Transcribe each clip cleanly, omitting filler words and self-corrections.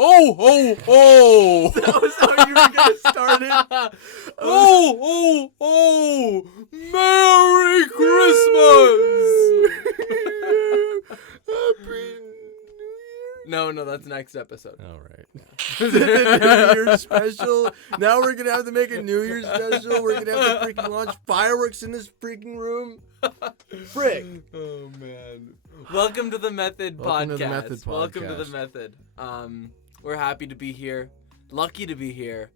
Ho, ho, ho! That was how you were going to start it? Ho, ho, ho! Merry Christmas! Happy No, that's next episode. All right. New Year's special. Now we're going to have to make a New Year's special. We're going to have to freaking launch fireworks in this freaking room. Frick. Oh, man. Welcome to the Method Welcome Podcast. to the Method Welcome to the Podcast. Method. We're happy to be here. Lucky to be here.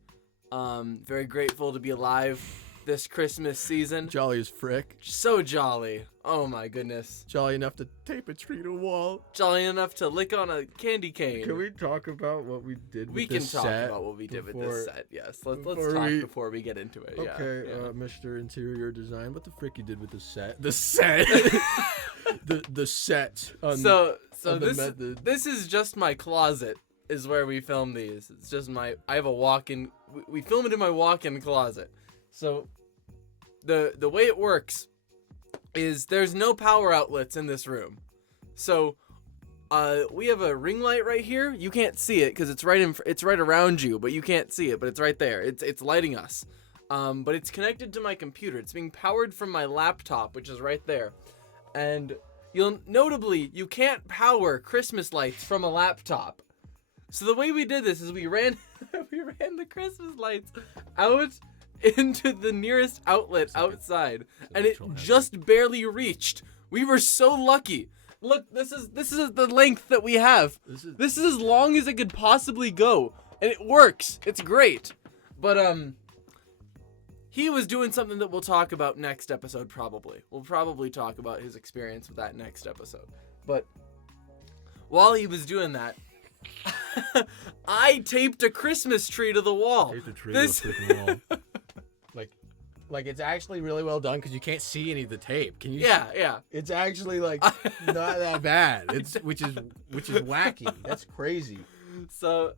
Very grateful to be alive this Christmas season. Jolly as frick. So jolly. Oh my goodness. Jolly enough to tape a tree to a wall. Jolly enough to lick on a candy cane. Can we talk about what we did with We this can talk set about what we did with before- this set. Yes. Let's before talk we- before we get into it. Okay, Yeah. Mr. Interior Design, what the frick you did with the set? The set. the set. So on the this Method. this is just my closet. Is where we film these. It's just I have a walk-in. We film it in my walk-in closet. So the way it works is there's no power outlets in this room. So we have a ring light right here. You can't see it because it's right around you, but you can't see it. But it's right there. It's lighting us. But it's connected to my computer. It's being powered from my laptop, which is right there. And notably you can't power Christmas lights from a laptop. So the way we did this is we ran the Christmas lights out into the nearest outlet outside, and it just barely reached. We were so lucky. Look, this is the length that we have. This is as long as it could possibly go, and it works. It's great. But he was doing something that we'll talk about next episode probably. We'll probably talk about his experience with that next episode. But while he was doing that, I taped a Christmas tree to the wall. Taped a tree to the freaking wall. Like it's actually really well done because you can't see any of the tape. Can you? Yeah. It's actually like not that bad. It's which is wacky. That's crazy. So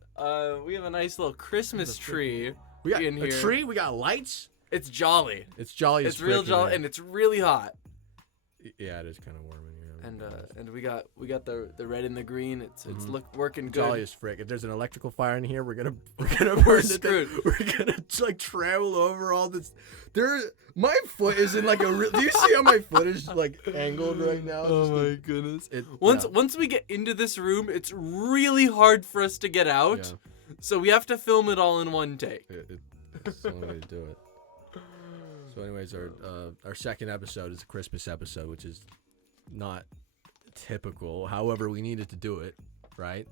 we have a nice little Christmas tree. We got in a here. tree. We got lights. It's jolly. It's jolly. It's real jolly, and it's really hot. Yeah, it is kind of warm in here. And we got the red and the green. It's working good. Jolly as frick. If there's an electrical fire in here, we're gonna burn it. Screwed. We're gonna like travel over all this. My foot is in like a. Do you see how my foot is like angled right now? Oh my goodness! Yeah. Once we get into this room, it's really hard for us to get out. Yeah. So we have to film it all in one take. It's the only way to do it. So, anyways, our second episode is a Christmas episode, which is not typical. However, we needed to do it, right?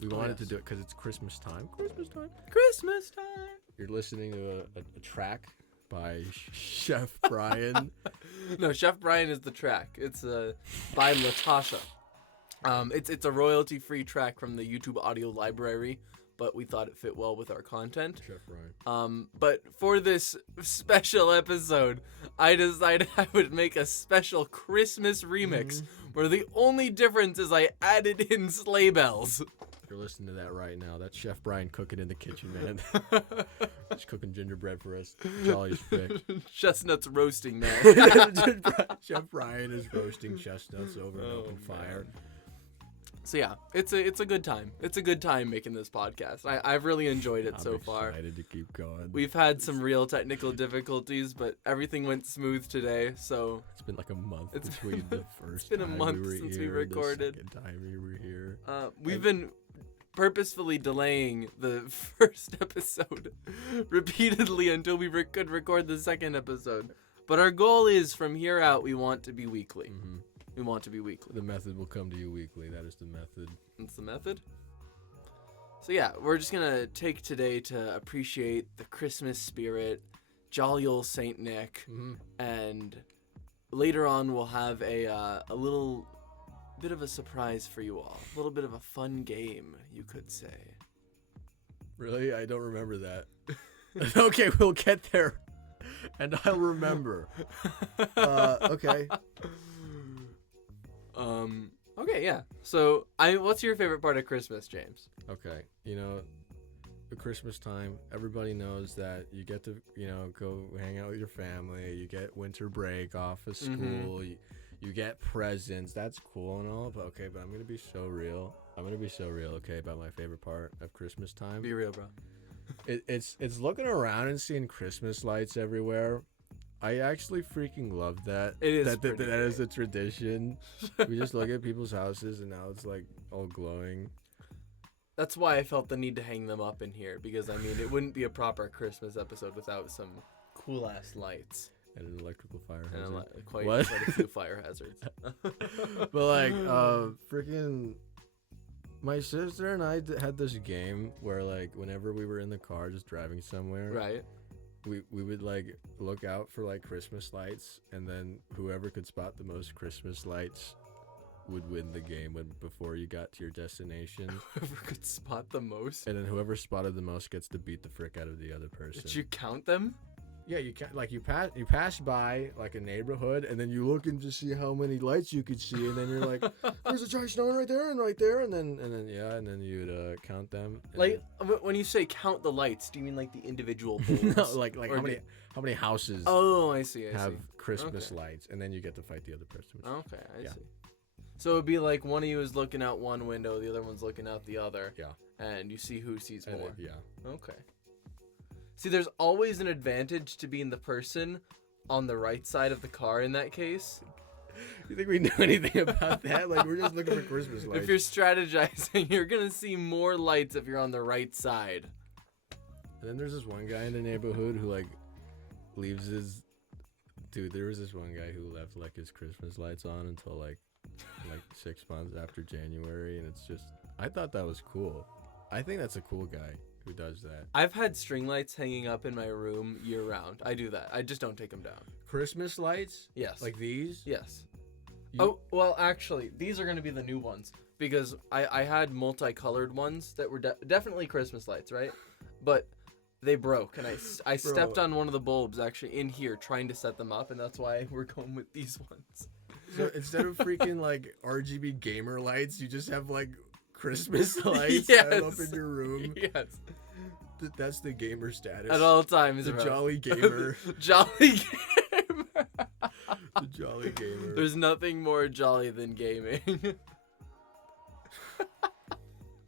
We wanted to do it because it's Christmas time. Christmas time. You're listening to a track by Chef Brian. No, Chef Brian is the track. It's by Latasha. It's a royalty-free track from the YouTube audio library, but we thought it fit well with our content. Chef Brian. But for this special episode, I decided I would make a special Christmas remix where the only difference is I added in sleigh bells. You're listening to that right now. That's Chef Brian cooking in the kitchen, man. He's cooking gingerbread for us. Jolly as frick. Chestnuts roasting, man. Chef Brian is roasting chestnuts over an open fire. So yeah, it's a good time. It's a good time making this podcast. I've really enjoyed it so far. I'm excited to keep going. We've had some real technical difficulties, but everything went smooth today. So it's been like a month between the first. It's been a month since we recorded. The second time we were here. We've been purposefully delaying the first episode repeatedly until we could record the second episode. But our goal is from here out we want to be weekly. Mm-hmm. We want to be weekly. The method will come to you weekly. That is the method. That's the method. So yeah, we're just gonna take today to appreciate the Christmas spirit, jolly old Saint Nick, and later on we'll have a little bit of a surprise for you all. A little bit of a fun game, you could say. Really? I don't remember that. Okay, we'll get there, and I'll remember. Okay. Okay, yeah. So, what's your favorite part of Christmas, James? Okay, the Christmas time, everybody knows that you get to, go hang out with your family. You get winter break off of school. You get presents. That's cool and all, but I'm gonna be so real. I'm gonna be so real, okay, about my favorite part of Christmas time. Be real, bro. It's looking around and seeing Christmas lights everywhere. I actually freaking love that. It is that pretty is great. a tradition. We just look at people's houses and now it's like all glowing. That's why I felt the need to hang them up in here, because I mean, it wouldn't be a proper Christmas episode without some cool ass lights And an electrical fire and hazard. quite What? a few fire hazards. But like, freaking, my sister and I had this game where like whenever we were in the car just driving somewhere, Right. we would like look out for like Christmas lights, and then whoever could spot the most Christmas lights would win the game before you got to your destination. Whoever could spot the most. And then whoever spotted the most gets to beat the frick out of the other person. Did you count them? Yeah, you can like you pass by like a neighborhood, and then you look and just see how many lights you could see, and then you're like, "There's a giant stone right there, and right there," and then you'd count them. And Like, when you say count the lights, do you mean like the individual bulbs? no, like Or how many houses Oh, I see. have see. Christmas Okay. lights, and then you get to fight the other person. Okay, I Yeah. see. So it'd be like one of you is looking out one window, the other one's looking out the other. Yeah. And you see who sees And more. yeah. Okay. See, there's always an advantage to being the person on the right side of the car in that case. You think we know anything about that? Like we're just looking for Christmas lights. If you're strategizing, you're gonna see more lights if you're on the right side. And then there's this one guy in the neighborhood who like leaves his. Dude, there was this one guy who left like his Christmas lights on until like 6 months after January, and it's just I thought that was cool. I think that's a cool guy who does that. I've had string lights hanging up in my room year round. I do that. I just don't take them down. Christmas lights? Yes. Like these? Yes. You- Oh, well, actually, these are going to be the new ones because I had multicolored ones that were definitely Christmas lights, right? But they broke, and I stepped on one of the bulbs actually in here trying to set them up, and that's why we're going with these ones. So instead of freaking like RGB gamer lights, you just have like Christmas lights Yes. set up in your room. Yes. That's the gamer status. At all times, The bro. jolly gamer. Jolly gamer. The jolly gamer. There's nothing more jolly than gaming.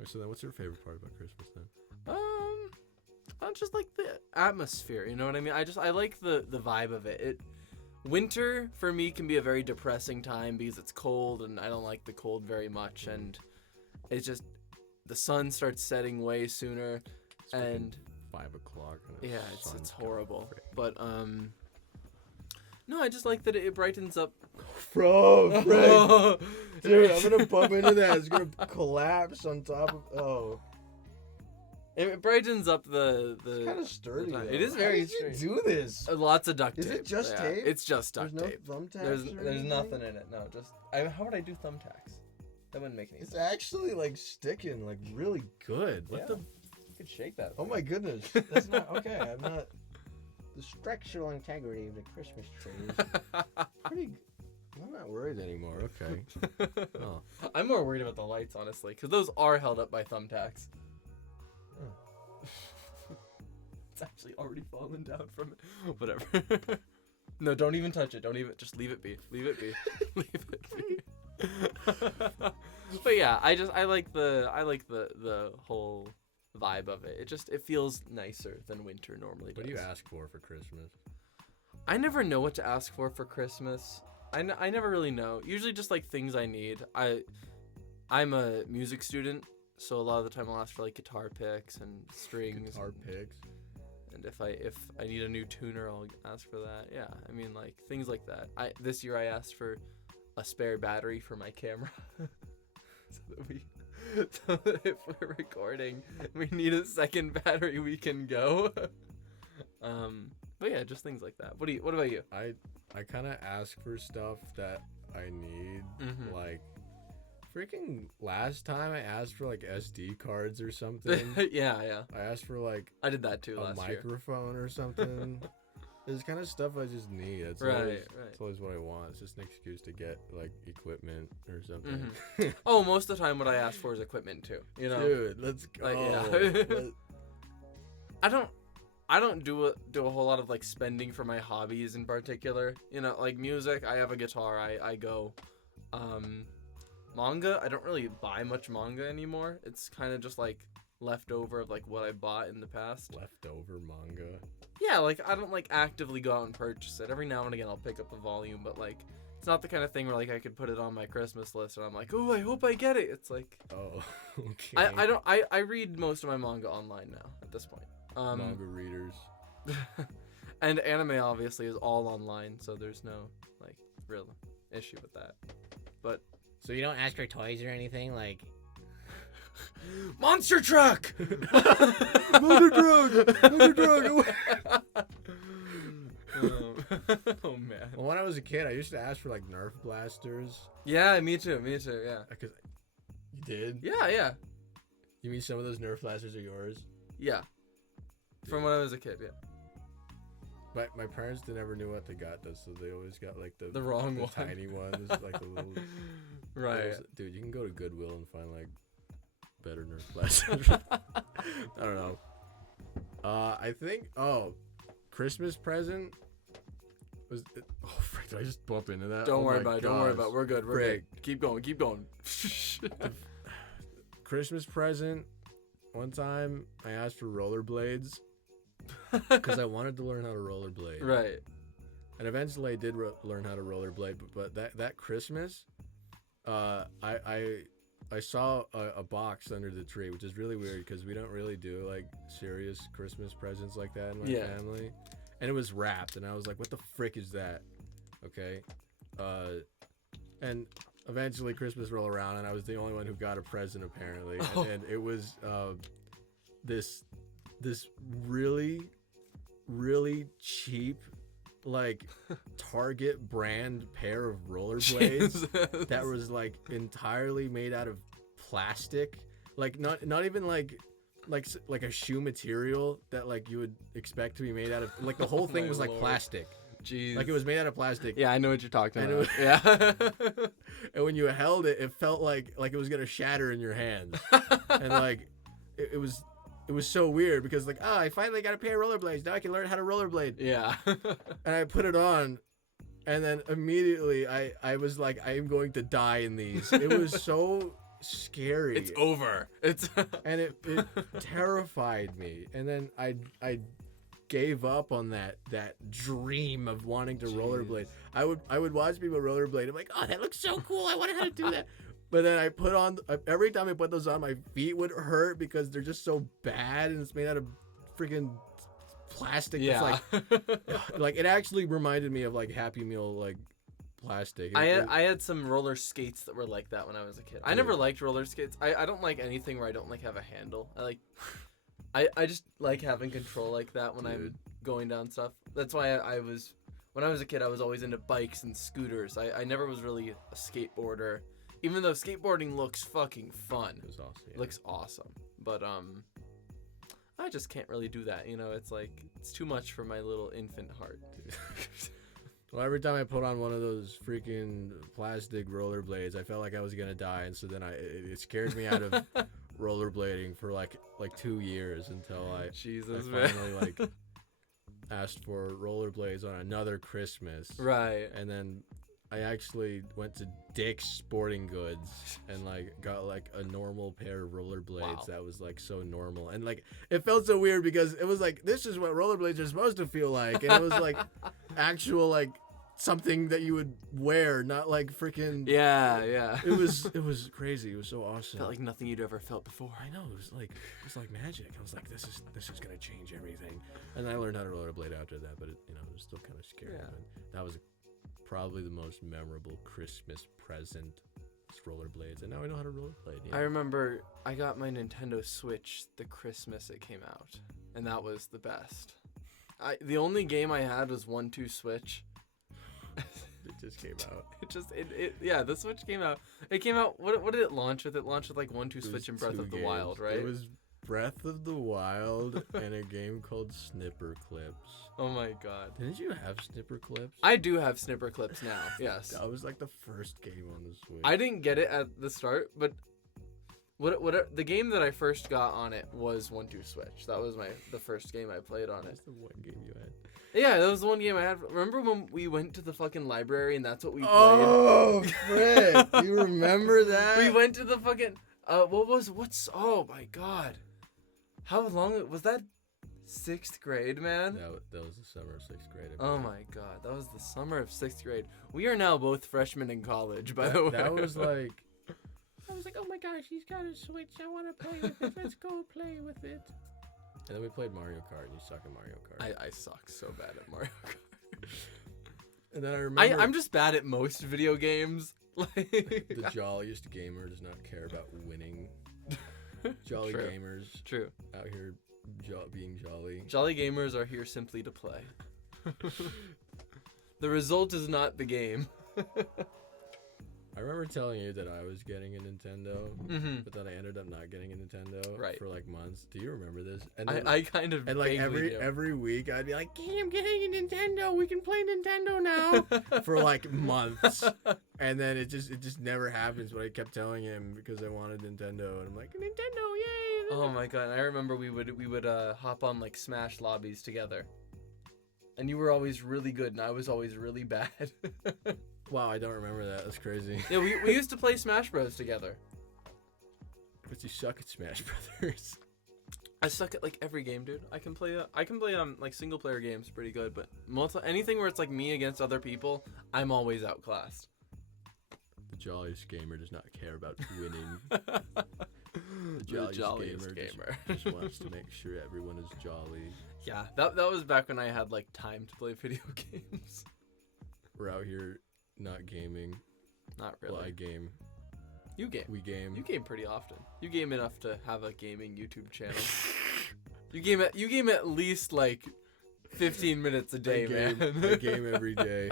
So then what's your favorite part about Christmas then? I just like the atmosphere, you know what I mean? I like the vibe of it. Winter for me can be a very depressing time because it's cold and I don't like the cold very much, and it's just the sun starts setting way sooner, It's and 5 o'clock. And yeah, the it's sun's horrible. coming. But no, I just like that it brightens up. Bro, Frank. Dude, I'm gonna bump into that. It's gonna collapse on top of. Oh, It brightens up the. it's kind of sturdy. time. Though. It is very How did you sturdy. do this? Lots of duct Is tape. it just yeah. tape? It's just duct There's no tape. thumbtacks. There's or nothing anything? in it. No, just how would I do thumbtacks? That wouldn't make any It's sense. actually like sticking, like really good. What Yeah. the? You could shake that. Oh thing. my goodness. That's not okay. I'm not. The structural integrity of the Christmas tree is pretty. I'm not worried anymore. Okay. Oh. I'm more worried about the lights, honestly, because those are held up by thumbtacks. Oh. It's actually already fallen down from it. Whatever. No, don't even touch it. Don't even. Just leave it be. Leave it be. Leave it be. But yeah, I like the whole vibe of it. It feels nicer than winter normally does. What do you ask for Christmas? I never know what to ask for Christmas. I never really know. Usually just like things I need. I'm a music student, so a lot of the time I'll ask for like guitar picks and strings. Guitar picks. And if I need a new tuner, I'll ask for that. Yeah, I mean like things like that. This year I asked for a spare battery for my camera, so that if we're recording, we need a second battery we can go. But yeah, just things like that. What about you? I kind of ask for stuff that I need. Mhm. Like, freaking last time I asked for like SD cards or something. Yeah. I asked for like I did that too a last year. microphone or something. It's kind of stuff I just need. That's Right, always, right. That's always what I want. It's just an excuse to get like equipment or something. Oh, most of the time what I ask for is equipment too. You know, Dude, let's go. Like, yeah. I don't do a whole lot of like spending for my hobbies in particular. You know, like music. I have a guitar. I go. Manga, I don't really buy much manga anymore. It's kind of just like leftover of like what I bought in the past. Leftover manga. Yeah, like I don't like actively go out and purchase it. Every now and again I'll pick up a volume, but like it's not the kind of thing where like I could put it on my Christmas list and I'm like, oh, I hope I get it. It's like, Oh, okay. I read most of my manga online now at this point. Manga readers. And anime obviously is all online, so there's no like real issue with that. But So you don't ask for toys or anything, like. Monster Truck. Monster truck. Oh man. Well, when I was a kid, I used to ask for like Nerf blasters. Yeah, me too. Yeah. Because you did. Yeah. You mean some of those Nerf blasters are yours? Yeah. From when I was a kid, yeah. But my parents never knew what they got though, so they always got like the wrong one. tiny ones, like the little. Right. Dude, you can go to Goodwill and find like better Nerf blasters. I don't know. I think Christmas present was. Oh frick! Did I just bump into that? Don't Oh worry my about it. Don't worry about it. gosh. We're good. We're Frick. good. Keep going. Christmas present. One time, I asked for rollerblades because I wanted to learn how to rollerblade. Right. And eventually, I did learn how to rollerblade. But that Christmas, I saw a box under the tree, which is really weird because we don't really do like serious Christmas presents like that in my family. And it was wrapped, and I was like, "What the frick is that?" Okay. And eventually Christmas rolled around, and I was the only one who got a present apparently, and it was this really cheap like Target brand pair of rollerblades that was like entirely made out of plastic, like not even like a shoe material that like you would expect to be made out of, like the whole thing was like plastic. Jeez. Like it was made out of plastic. Yeah, I know what you're talking And about. Yeah. And when you held it, it felt like it was gonna shatter in your hands. And like it was so weird because like, I finally got a pair of rollerblades. Now I can learn how to rollerblade. Yeah. And I put it on, and then immediately I was like, I am going to die in these. It was so scary. It's over. And it terrified me. And then I gave up on that dream of wanting to rollerblade. I would watch people rollerblade. I'm like, oh, that looks so cool. I wonder how to do that. But then I put on, every time I put those on, my feet would hurt because they're just so bad, and it's made out of freaking plastic. Yeah. It's like it actually reminded me of like Happy Meal like plastic. I had some roller skates that were like that when I was a kid. I never liked roller skates. I don't like anything where I don't like have a handle. I just like having control like that when I'm going down stuff. That's why when I was a kid, I was always into bikes and scooters. I never was really a skateboarder, even though skateboarding looks fucking fun. It was awesome. Yeah. It looks awesome. But I just can't really do that. You know, it's like, it's too much for my little infant heart. Well, every time I put on one of those freaking plastic rollerblades, I felt like I was gonna die, and so then it scared me out of rollerblading for like 2 years until I finally like asked for rollerblades on another Christmas. Right. And then I actually went to Dick's Sporting Goods and like got like a normal pair of rollerblades that was like so normal, and like it felt so weird because it was like, this is what rollerblades are supposed to feel like, and it was like actual like something that you would wear, not like freaking Yeah. It was crazy. It was so awesome. Felt like nothing you'd ever felt before. I know, it was like magic. I was like, this is gonna change everything. And I learned how to rollerblade after that, but it was still kind of scary. Yeah. And that was probably the most memorable Christmas present, rollerblades, and now I know how to rollerblade. I remember I got my Nintendo Switch the Christmas it came out, and that was the best. The only game I had was 1-2 Switch. It just came out. The Switch came out. It came out. What did it launch with? It launched with like 1-2 Switch and Breath of the Wild, right? It was Breath of the Wild and a game called Snipper Clips. Oh my god. Didn't you have Snipper Clips? I do have Snipper Clips now. Yes. That was like the first game on the Switch. I didn't get it at the start, but What the game that I first got on it was 1-2 Switch. That was the first game I played on it. That's the one game you had. Yeah, that was the one game I had. Remember when we went to the fucking library and that's what we played? Oh, frick. You remember that? We went to the fucking oh my god. How long was that? 6th grade, man? That was the summer of 6th grade. Oh my god, that was the summer of 6th grade. We are now both freshmen in college, by the way. That was like... I was like, oh my gosh, he's got a Switch. I want to play with it. Let's go play with it. And then we played Mario Kart, and you suck at Mario Kart. I suck so bad at Mario Kart. And then I remember... I'm just bad at most video games. The jolliest gamer does not care about winning. Jolly True. gamers True. out here being jolly. Jolly gamers are here simply to play. The result is not the game. I remember telling you that I was getting a Nintendo, but then I ended up not getting a Nintendo for like months. Do you remember this? And then, I kind of and like vaguely do. every week I'd be like, "Kayne, I'm getting a Nintendo. We can play Nintendo now." For like months, and then it just never happens. But I kept telling him because I wanted Nintendo, and I'm like, "Nintendo, yay!" Oh my god! I remember we would hop on like Smash lobbies together, and you were always really good, and I was always really bad. Wow, I don't remember that. That's crazy. Yeah, we used to play Smash Bros together. But you suck at Smash Brothers. I suck at like every game, dude. I can play like single player games pretty good, but anything where it's like me against other people, I'm always outclassed. The jolliest gamer does not care about winning. The jolliest gamer just wants to make sure everyone is jolly. Yeah, that was back when I had like time to play video games. We're out here not gaming. Not really. Well, I game. You game. We game. You game pretty often. You game enough to have a gaming YouTube channel. You game at least like 15 minutes a day, man. I game every day,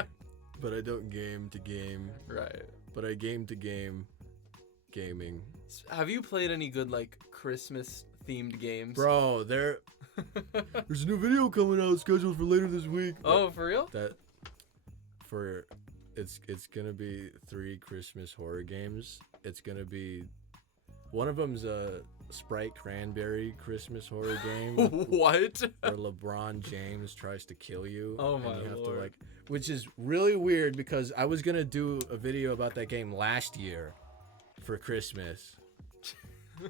but I don't game to game. Right. But I game to game. Gaming. Have you played any good like Christmas themed games? Bro, there's a new video coming out scheduled for later this week. Oh, for real? It's gonna be 3 Christmas horror games. It's gonna be one of them's a Sprite Cranberry Christmas horror game. What? Where LeBron James tries to kill you. Oh my and you have lord. to like, which is really weird because I was gonna do a video about that game last year for Christmas.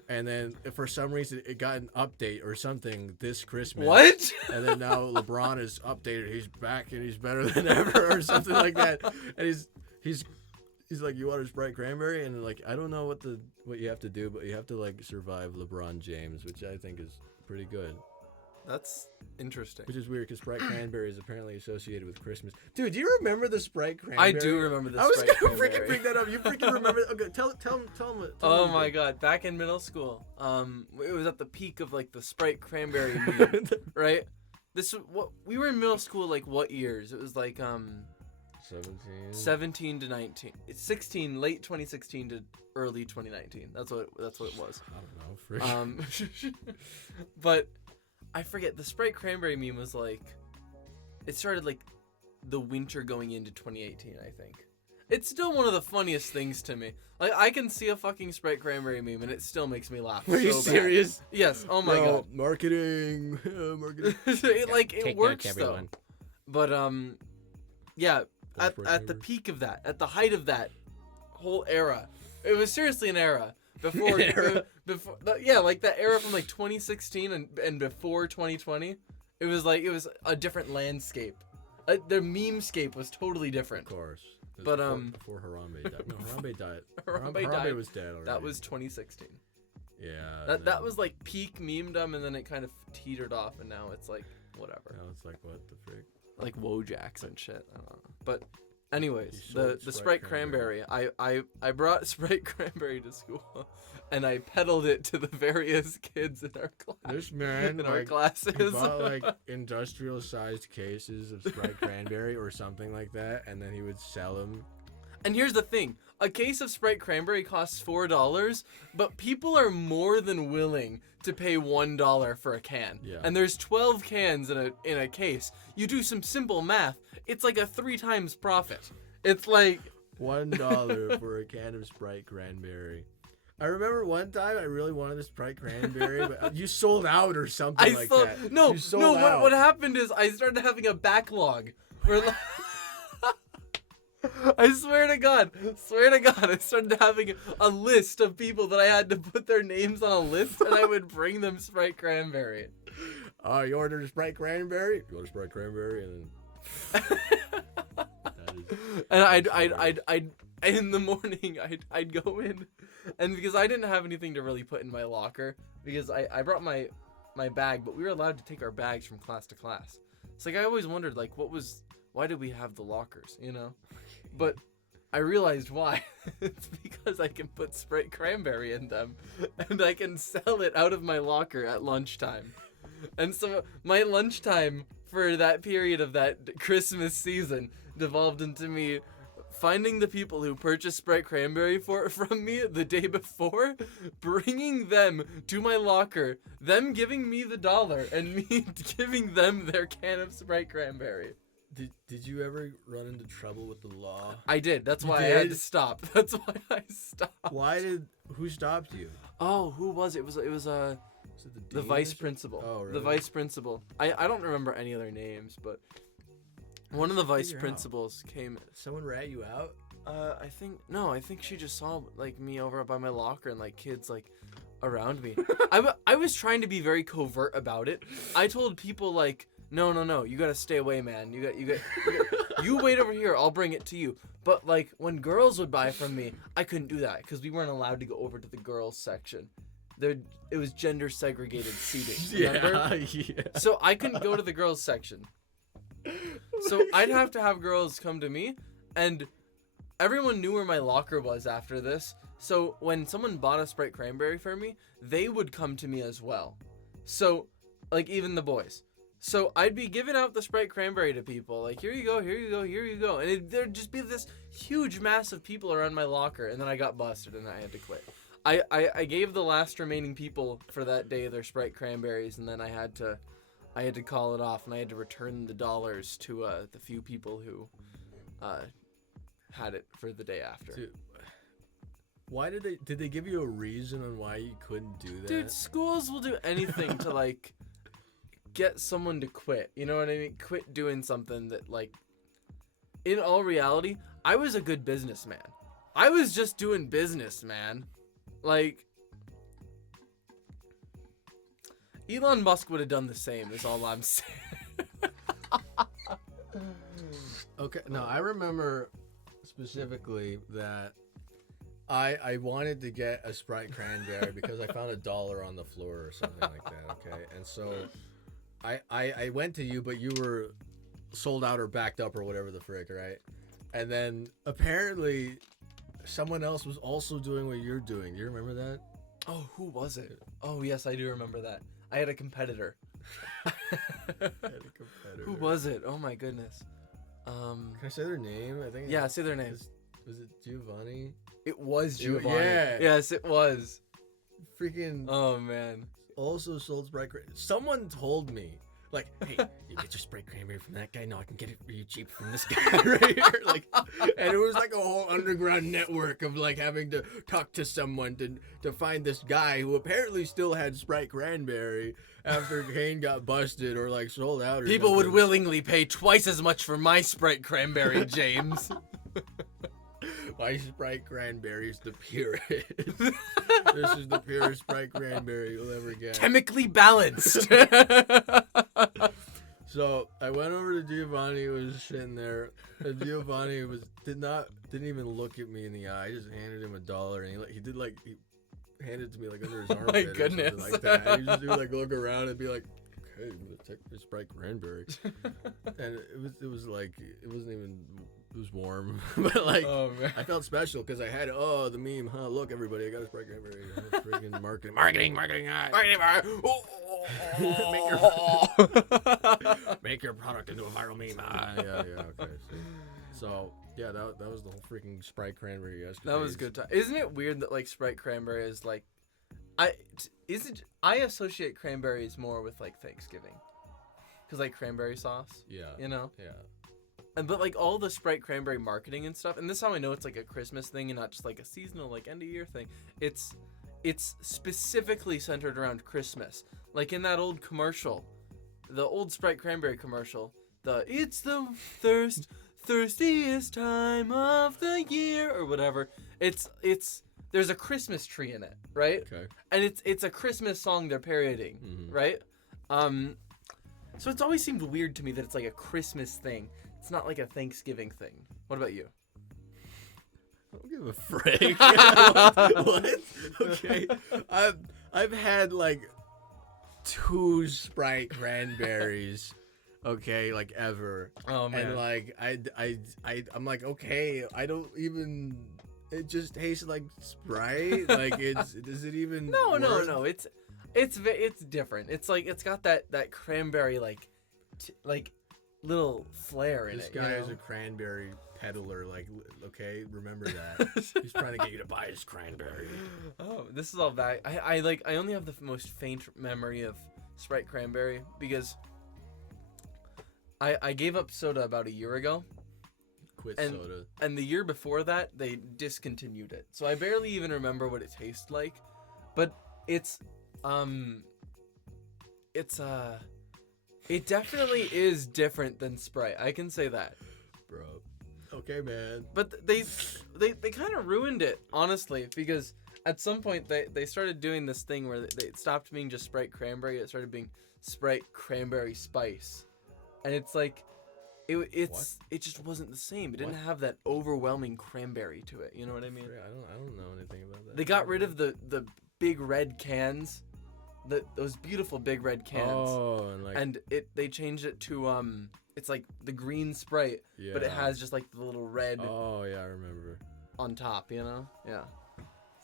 And then for some reason it got an update or something this Christmas. What? And then now LeBron is updated. He's back and he's better than ever or something like that. And he's like, you want a Sprite Cranberry? And like, I don't know what you have to do, but you have to like survive LeBron James, which I think is pretty good. That's interesting. Which is weird because Sprite Cranberry is apparently associated with Christmas. Dude, do you remember the Sprite Cranberry? I do remember the I was Sprite gonna Cranberry. freaking bring that up. You freaking remember? Okay, tell me. Oh my god, back in middle school, it was at the peak of like the Sprite Cranberry meme, right? We were in middle school like what years? It was like 17 to 19. It's 16, late 2016 to early 2019. That's what it was. I don't know. But I forget, the Sprite Cranberry meme was like, it started like the winter going into 2018, I think. It's still one of the funniest things to me. Like, I can see a fucking Sprite Cranberry meme and it still makes me laugh. Are you so bad. serious? Yes. Oh my god. Marketing. it works notes, though. everyone. But yeah, at the peak of that, at the height of that whole era, it was seriously an era. Before, like that era from like 2016 and before 2020, it was a different landscape. The meme-scape was totally different. Of course. But before Harambe died. No, Harambe died. Harambe died. Was dead already. That was 2016. Yeah. That was like peak memedom, and then it kind of teetered off, and now it's like whatever. Now it's like what the frick? Like Wojaks and shit. I don't know. But anyways, You the Sprite Cranberry. I brought Sprite Cranberry to school, and I peddled it to the various kids in our class. This man in our he classes. bought like industrial-sized cases of Sprite Cranberry or something like that, and then he would sell them. And here's the thing. A case of Sprite Cranberry costs $4, but people are more than willing to pay $1 for a can. Yeah. And there's 12 cans in a case. You do some simple math, it's like a 3 times profit. It's like $1 for a can of Sprite Cranberry. I remember one time I really wanted a Sprite Cranberry, but you sold out or something I like sold that. no You sold no. out. What happened is I started having a backlog. Where I swear to God, I started having a list of people that I had to put their names on a list, and I would bring them Sprite Cranberry. You ordered a Sprite Cranberry? You want a Sprite Cranberry? And then... I'd in the morning, I'd go in, and because I didn't have anything to really put in my locker, because I brought my bag, but we were allowed to take our bags from class to class. It's like I always wondered, like, why did we have the lockers, you know? But I realized why. It's because I can put Sprite Cranberry in them, and I can sell it out of my locker at lunchtime. And so my lunchtime for that period of that Christmas season devolved into me finding the people who purchased Sprite Cranberry from me the day before, bringing them to my locker, them giving me the $1, and me giving them their can of Sprite Cranberry. Did you ever run into trouble with the law? I did. That's why I had to stop. That's why I stopped. Who stopped you? Oh, who was it? It was the vice principal. Oh, really? The vice principal. I don't remember any other names, but one of the vice principals came. Someone rat you out? I think she just saw like me over by my locker and like kids like around me. I was trying to be very covert about it. I told people like, no, you gotta stay away, man. You wait over here. I'll bring it to you. But like when girls would buy from me, I couldn't do that because we weren't allowed to go over to the girls section. It was gender segregated seating. Remember? Yeah. So I couldn't go to the girls section. So I'd have to have girls come to me, and everyone knew where my locker was after this. So when someone bought a Sprite Cranberry for me, they would come to me as well. So, like, even the boys. So I'd be giving out the Sprite Cranberry to people. Like, here you go. And there'd just be this huge mass of people around my locker, and then I got busted, and I had to quit. I gave the last remaining people for that day their Sprite Cranberries, and then I had to call it off, and I had to return the $1 to the few people who had it for the day after. Dude, why did they give you a reason on why you couldn't do that? Dude, schools will do anything to like get someone to quit. You know what I mean? Quit doing something that like in all reality, I was a good businessman. I was just doing business, man. Like Elon Musk would have done the same, is all I'm saying. Okay, no, I remember specifically that I wanted to get a Sprite Cranberry because I found $1 on the floor or something like that, okay? And so I went to you, but you were sold out or backed up or whatever the frick, right? And then apparently someone else was also doing what you're doing. Do you remember that? Oh, who was it? Oh, yes, I do remember that. I had a competitor. Who was it? Oh my goodness. Can I say their name? I think. Yeah, say their name. Was it Giovanni? It was Giovanni. Yeah. Yes, it was. Freaking. Oh man. Also sold Sprite Cranberry. Someone told me, like, hey, you get your Sprite Cranberry from that guy? No, I can get it for you cheap from this guy right here. Like, and it was like a whole underground network of like having to talk to someone to find this guy who apparently still had Sprite Cranberry after Kayne got busted or like sold out. Or People something. would willingly pay twice as much for my Sprite Cranberry, James. My Sprite Cranberry is the purest. This is the purest Sprite Cranberry you'll ever get. Chemically balanced. So I went over to Giovanni, who was sitting there, and Giovanni didn't even look at me in the eye. I just handed him $1, and he handed it to me like under his armpit. My goodness. Or something like that. He just do like look around and be like, okay, let's take this Sprite Cranberry. And it was like it wasn't even. It was warm, but like Oh, man. I felt special because I had the meme. Huh? Look, everybody, I got a Sprite Cranberry. Freaking marketing. Make your product into a viral meme. Okay. So yeah, that was the whole freaking Sprite Cranberry yesterday. That was good time. Isn't it weird that like Sprite Cranberry is like, I associate cranberries more with like Thanksgiving, cause like cranberry sauce. Yeah. You know. Yeah. but like all the Sprite Cranberry marketing and stuff, and this is how I know it's like a Christmas thing and not just like a seasonal like end of year thing. It's specifically centered around Christmas. Like in that old commercial, the old Sprite Cranberry commercial, it's the thirstiest time of the year or whatever. It's there's a Christmas tree in it, right? Okay. And it's a Christmas song they're parodying, right? So it's always seemed weird to me that it's like a Christmas thing. It's not like a Thanksgiving thing. What about you? I don't give a frick. What? Okay. I've had like 2 Sprite Cranberries. Okay, like ever. Oh man. And like I'm like, okay, I don't even. It just tastes like Sprite. Like does it even? No. It's different. It's like it's got that cranberry like little flair in This it. guy you know? is a cranberry peddler. Like, okay, remember that. He's trying to get you to buy his cranberry. Oh, this is all bad. I only have the most faint memory of Sprite Cranberry because I gave up soda about a year ago. Quit And- soda. And the year before that, they discontinued it. So I barely even remember what it tastes like. But it definitely is different than Sprite. I can say that. Bro. Okay, man. But they kind of ruined it, honestly, because at some point they started doing this thing where they stopped being just Sprite Cranberry. It started being Sprite Cranberry Spice. And it's like it just wasn't the same. It didn't have that overwhelming cranberry to it. You know what I mean? I don't know anything about that. They got rid of the big red cans, those beautiful big red cans. Oh, and like They changed it to it's like the green Sprite, but it has just like the little red Oh yeah, I remember. on top. You know? Yeah.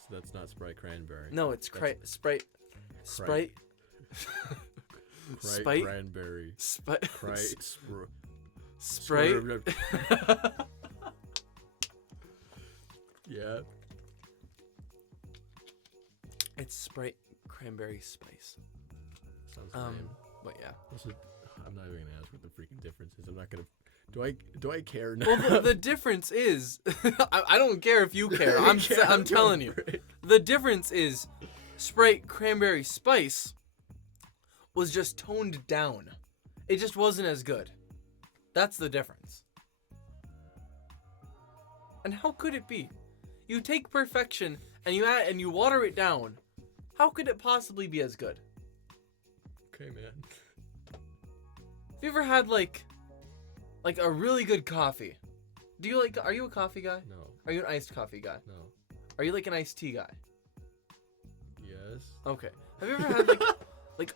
So that's not Sprite Cranberry. No, it's Sprite. Sprite. Spite. Cranberry. Sprite. Sprite. Sprite. Yeah. It's Sprite Cranberry Spice. Sounds lame. But yeah. I'm not even gonna ask what the freaking difference is. I'm not gonna. Do I care now? Well, the difference is, I don't care if you care. I'm telling you, the difference is, Sprite Cranberry Spice was just toned down. It just wasn't as good. That's the difference. And how could it be? You take perfection and you add and you water it down. How could it possibly be as good? Okay, man. Have you ever had like a really good coffee? Are you a coffee guy? No. Are you an iced coffee guy? No. Are you like an iced tea guy? Yes. Okay. Have you ever had like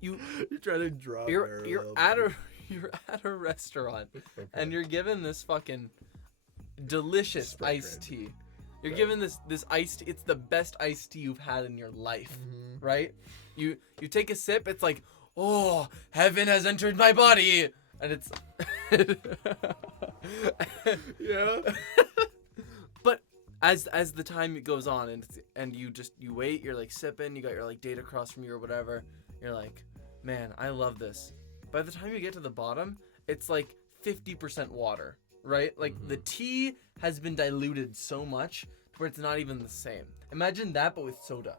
You're trying to drop. you're at a restaurant Okay. and you're given this fucking delicious Sprite iced Cranberry. tea. You're Right. given this iced. It's the best iced tea you've had in your life, Mhm. right? You take a sip. It's like, oh, heaven has entered my body, and it's. Yeah. But as the time goes on and you wait, you're like sipping. You got your like date across from you or whatever. You're like, man, I love this. By the time you get to the bottom, it's like 50% water, right? Like the tea has been diluted so much to where it's not even the same. Imagine that, but with soda.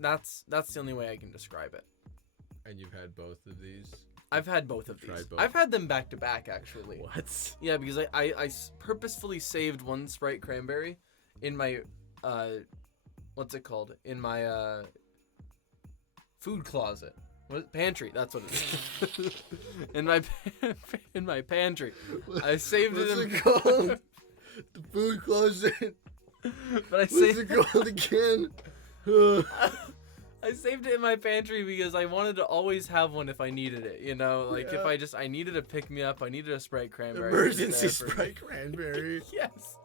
That's the only way I can describe it. And you've had both of these. I've had both of these. Tried both. I've had them back to back actually. What? Yeah, because I purposefully saved one Sprite Cranberry in my what's it called? In my food closet. What pantry? That's what it is. in my pantry. I saved it in called? The food closet. But I What's saved it called again? I saved it in my pantry because I wanted to always have one if I needed it, you know? Like Yeah. if I needed a pick me up, I needed a Sprite Cranberry. Emergency It's there for me. Sprite Cranberry. Yes.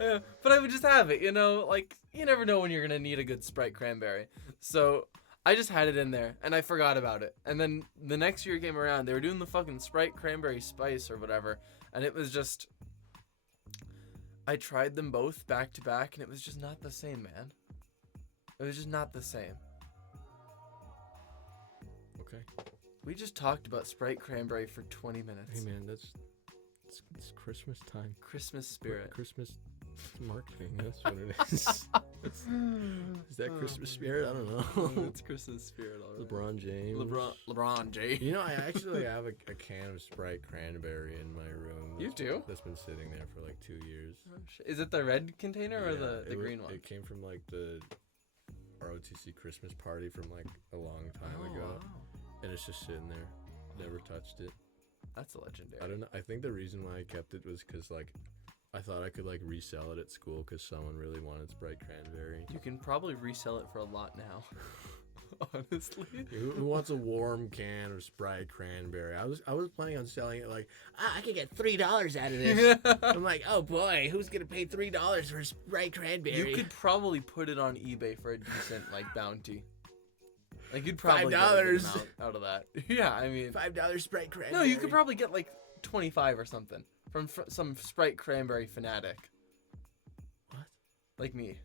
Yeah, but I would just have it, you know? Like, you never know when you're going to need a good Sprite Cranberry. So, I just had it in there, and I forgot about it. And then the next year came around, they were doing the fucking Sprite Cranberry Spice or whatever, and it was just... I tried them both back to back, and it was just not the same, man. It was just not the same. Okay. We just talked about Sprite Cranberry for 20 minutes. Hey man, it's Christmas time. Christmas spirit. Christmas marketing. That's what it is. Is that Christmas spirit? I don't know. It's Christmas spirit already. LeBron James. LeBron James. You know, I actually have a can of Sprite Cranberry in my room. You do? That's been sitting there for like 2 years. Is it the red container or Yeah, the green one? It came from like the ROTC Christmas party from like a long time ago. Wow. And it's just sitting there. Never touched it. That's legendary. I don't know. I think the reason why I kept it was because like I thought I could like resell it at school because someone really wanted Sprite Cranberry. You can probably resell it for a lot now. Honestly. Who wants a warm can of Sprite Cranberry? I was planning on selling it like I could get $3 out of this. I'm like, oh boy, who's gonna pay $3 for Sprite Cranberry? You could probably put it on eBay for a decent like bounty. Like you'd probably get a good $5 amount out of that. Yeah, I mean $5 Sprite Cranberry. no, you could probably get like 25 or something from some Sprite Cranberry fanatic. What? Like me.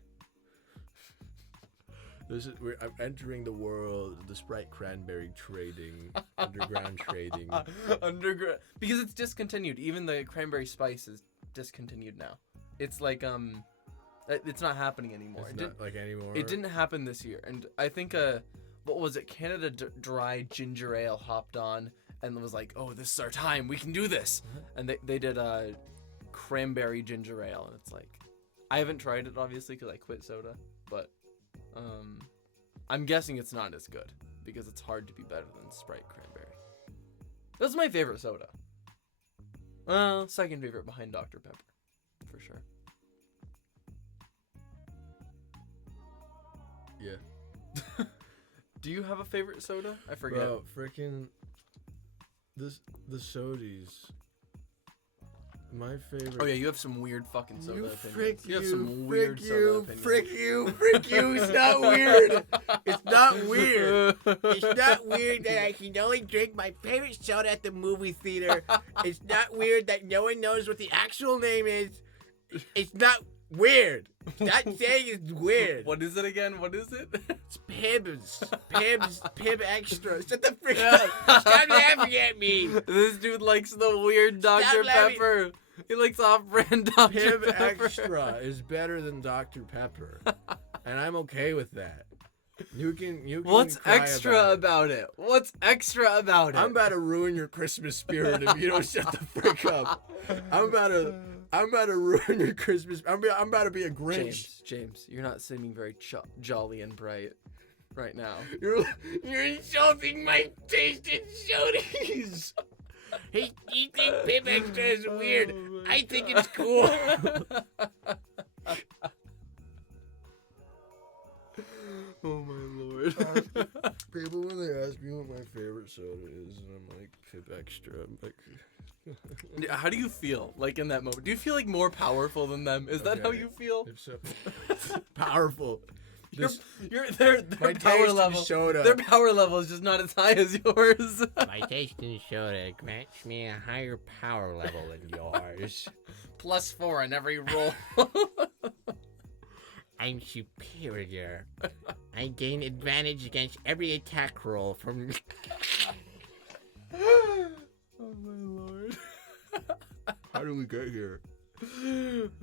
I'm entering the world of the Sprite Cranberry trading, underground trading. Underground, because it's discontinued. Even the cranberry spice is discontinued now. It's like it's not happening anymore. It's not like anymore. It didn't happen this year, and I think what was it? Canada Dry Ginger Ale hopped on and was like, "Oh, this is our time. We can do this." And they did a cranberry ginger ale, and it's like, I haven't tried it obviously because I quit soda, but I'm guessing it's not as good because it's hard to be better than Sprite Cranberry. That's my favorite soda. Well, second favorite behind Dr. Pepper, for sure. Yeah. Do you have a favorite soda? I forget. Bro, freaking the sodies. My favorite. Oh yeah, you have some weird fucking soda You opinions. frick You have you, some frick weird soda you, opinions. frick you. It's not weird. It's not weird. It's not weird that I can only drink my favorite soda at the movie theater. It's not weird that no one knows what the actual name is. It's not weird. Not saying it's weird. What is it again? What is it? It's Pibb Extra. Shut the frick up. Stop laughing at me. This dude likes the weird Dr. laughing. Pepper. He likes off-brand Dr. Pibb Pepper. Extra is better than Dr. Pepper, and I'm okay with that. You can. What's cry extra about it? What's extra about it? I'm about to ruin your Christmas spirit if you don't shut the frick up. I'm about to ruin your Christmas. I'm about to be a Grinch. James, you're not seeming very jolly and bright right now. You're insulting my taste in sodas. You think Pibb Extra is weird? I think it's cool. Oh my lord. People, when they ask me what my favorite soda is, and I'm like, Pibb Extra, I'm like... How do you feel, like, in that moment? Do you feel, like, more powerful than them? Is that how Okay. you feel? If so, powerful. Their My power taste in level. soda. Their power level is just not as high as yours. My taste in soda grants me a higher power level than yours. +4 in every roll. I'm superior. I gain advantage against every attack roll from... Oh my lord. How did we get here?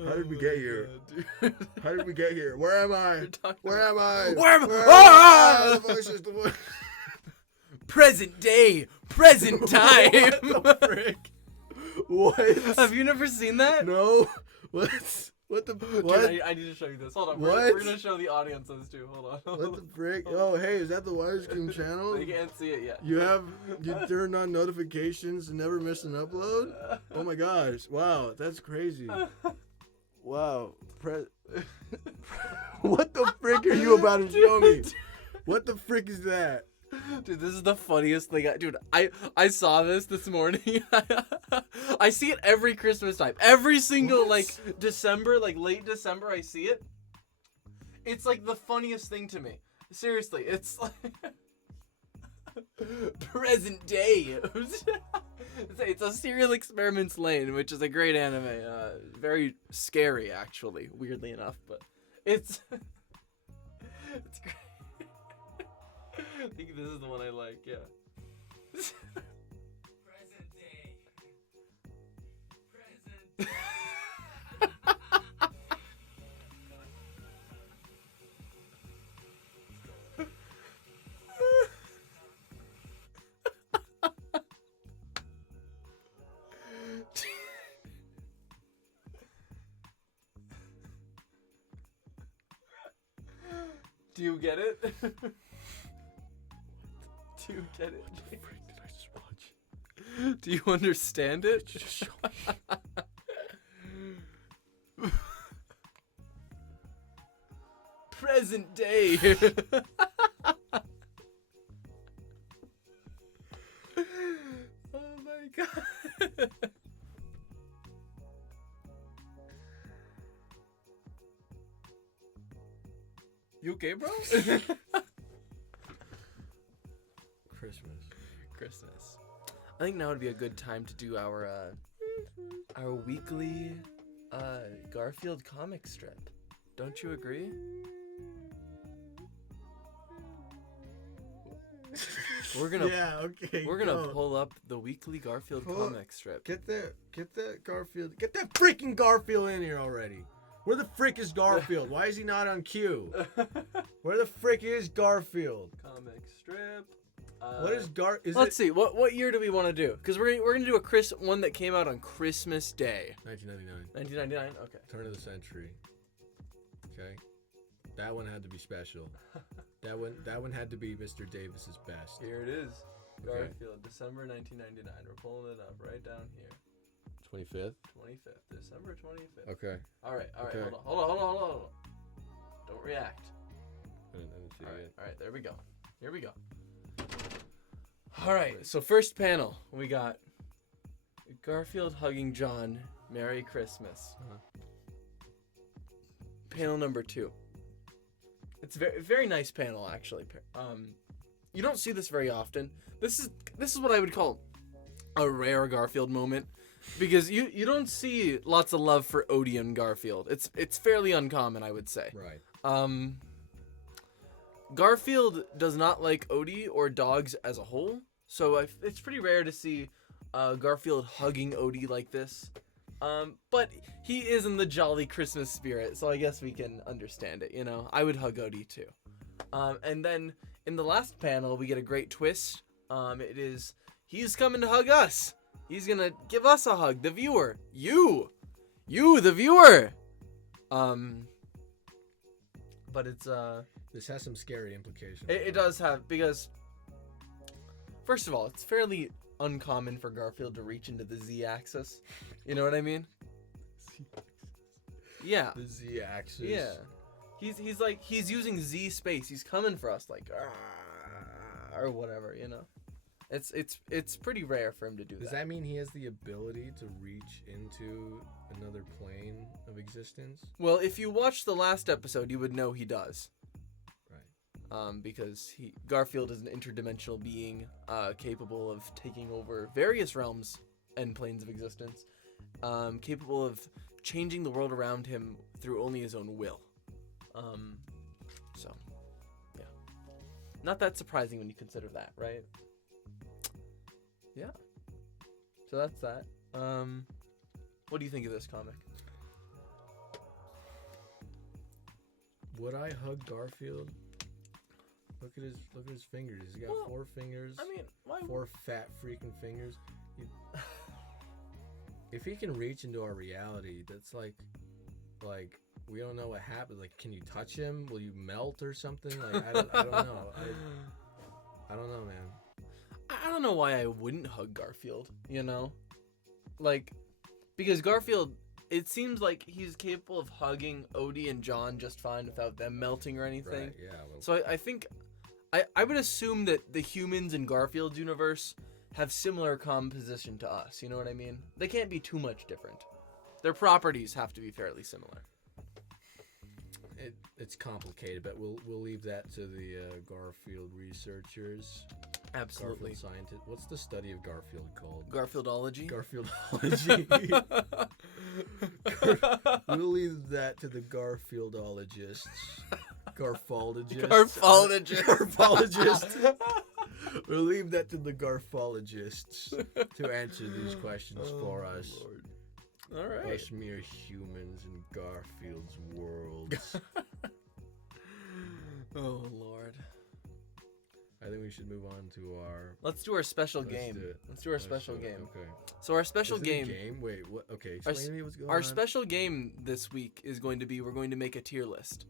How did we get here? God, How did we get here? Where am I? Where am I? Where am I? Where Ah! The voice is the voice. Present day, present time. What the frick? What? Have you never seen that? No. What? What the? What? Dude, I need to show you this. Hold on. What? We're gonna show the audience this too. Hold on. What the frick? Oh, hey, is that the widescreen channel? They can't see it yet. You turned on notifications and never miss an upload? Oh my gosh. Wow, that's crazy. Wow. What the frick are you about to show me? What the frick is that? Dude, this is the funniest thing. Dude, I saw this morning. I see it every Christmas time. Every single, like, December, like, late December, I see it. It's, like, the funniest thing to me. Seriously, it's, like... Present day. It's a Serial Experiments Lane, which is a great anime. Very scary, actually, weirdly enough, but it's... it's great. I think this is the one I like, yeah. Do you get it? Do you get it? What the frick did I just watch? Do you understand it? Just show me. Present day. Oh my god. You okay, bro? Christmas. Christmas. I think now would be a good time to do our weekly Garfield comic strip. Don't you agree? We're gonna okay. We're gonna pull up the weekly Garfield comic strip. Get that Garfield. Get that freaking Garfield in here already. Where the frick is Garfield? Why is he not on cue? Where the frick is Garfield? Comic strip. What is Let's see. What year do we want to do? Because we're gonna do one that came out on Christmas Day. 1999. 1999. Okay. Turn of the century. Okay. That one had to be special. That one had to be Mr. Davis's best. Here it is. Okay. Garfield, December 1999. We're pulling it up right down here. 25th. 25th, December 25th. Okay. All right. Okay. Hold on. Don't react. I didn't see it. All right. There we go. Here we go. All right. So first panel, we got Garfield hugging John. Merry Christmas. Panel number 2. It's very nice panel actually. You don't see this very often. This is what I would call a rare Garfield moment. Because you don't see lots of love for Odie and Garfield. It's fairly uncommon, I would say. Right. Garfield does not like Odie or dogs as a whole, so it's pretty rare to see Garfield hugging Odie like this. But he is in the jolly Christmas spirit, so I guess we can understand it. You know, I would hug Odie too. And then in the last panel, we get a great twist. It is he's coming to hug us. He's gonna give us a hug, the viewer. You, the viewer. But it's This has some scary implications. it does have, because first of all, it's fairly uncommon for Garfield to reach into the Z-axis. You know what I mean? Yeah. The Z-axis. Yeah. He's using Z space. He's coming for us like or whatever, you know. It's pretty rare for him to do that. Does that mean he has the ability to reach into another plane of existence? Well, if you watched the last episode, you would know he does. Right. Because Garfield is an interdimensional being, capable of taking over various realms and planes of existence, capable of changing the world around him through only his own will. So, yeah. Not that surprising when you consider that, right? Yeah. So that's that. What do you think of this comic? Would I hug Garfield? Look at his fingers. He's got 4 fingers. I mean, why? 4 fat freaking fingers. If he can reach into our reality, that's like we don't know what happens. Like, can you touch him? Will you melt or something? Like, I don't know. I don't know, man. I don't know why I wouldn't hug Garfield, you know? Like, because Garfield, it seems like he's capable of hugging Odie and John just fine without them melting or anything. Right, yeah. Well, So I think, I would assume that the humans in Garfield's universe have similar composition to us, you know what I mean? They can't be too much different. Their properties have to be fairly similar. it's complicated, but we'll leave that to the Garfield researchers. Absolutely. Garfield scientist. What's the study of Garfield called? Garfieldology? Garfieldology. We'll leave that to the Garfieldologists. Garfaldigists. Garfaldigists. Garfaldigists. We'll leave that to the Garfologists to answer these questions for us. Lord. All right. Us mere humans in Garfield's worlds. Oh Lord. I think we should move on to our. Let's do our special Let's game. do it. Let's do our Let's special do it. game. Okay. So our special Is it a game. Wait, what? Okay, Our explain to me what's going Our on. special game this week is going to be we're going to make a tier list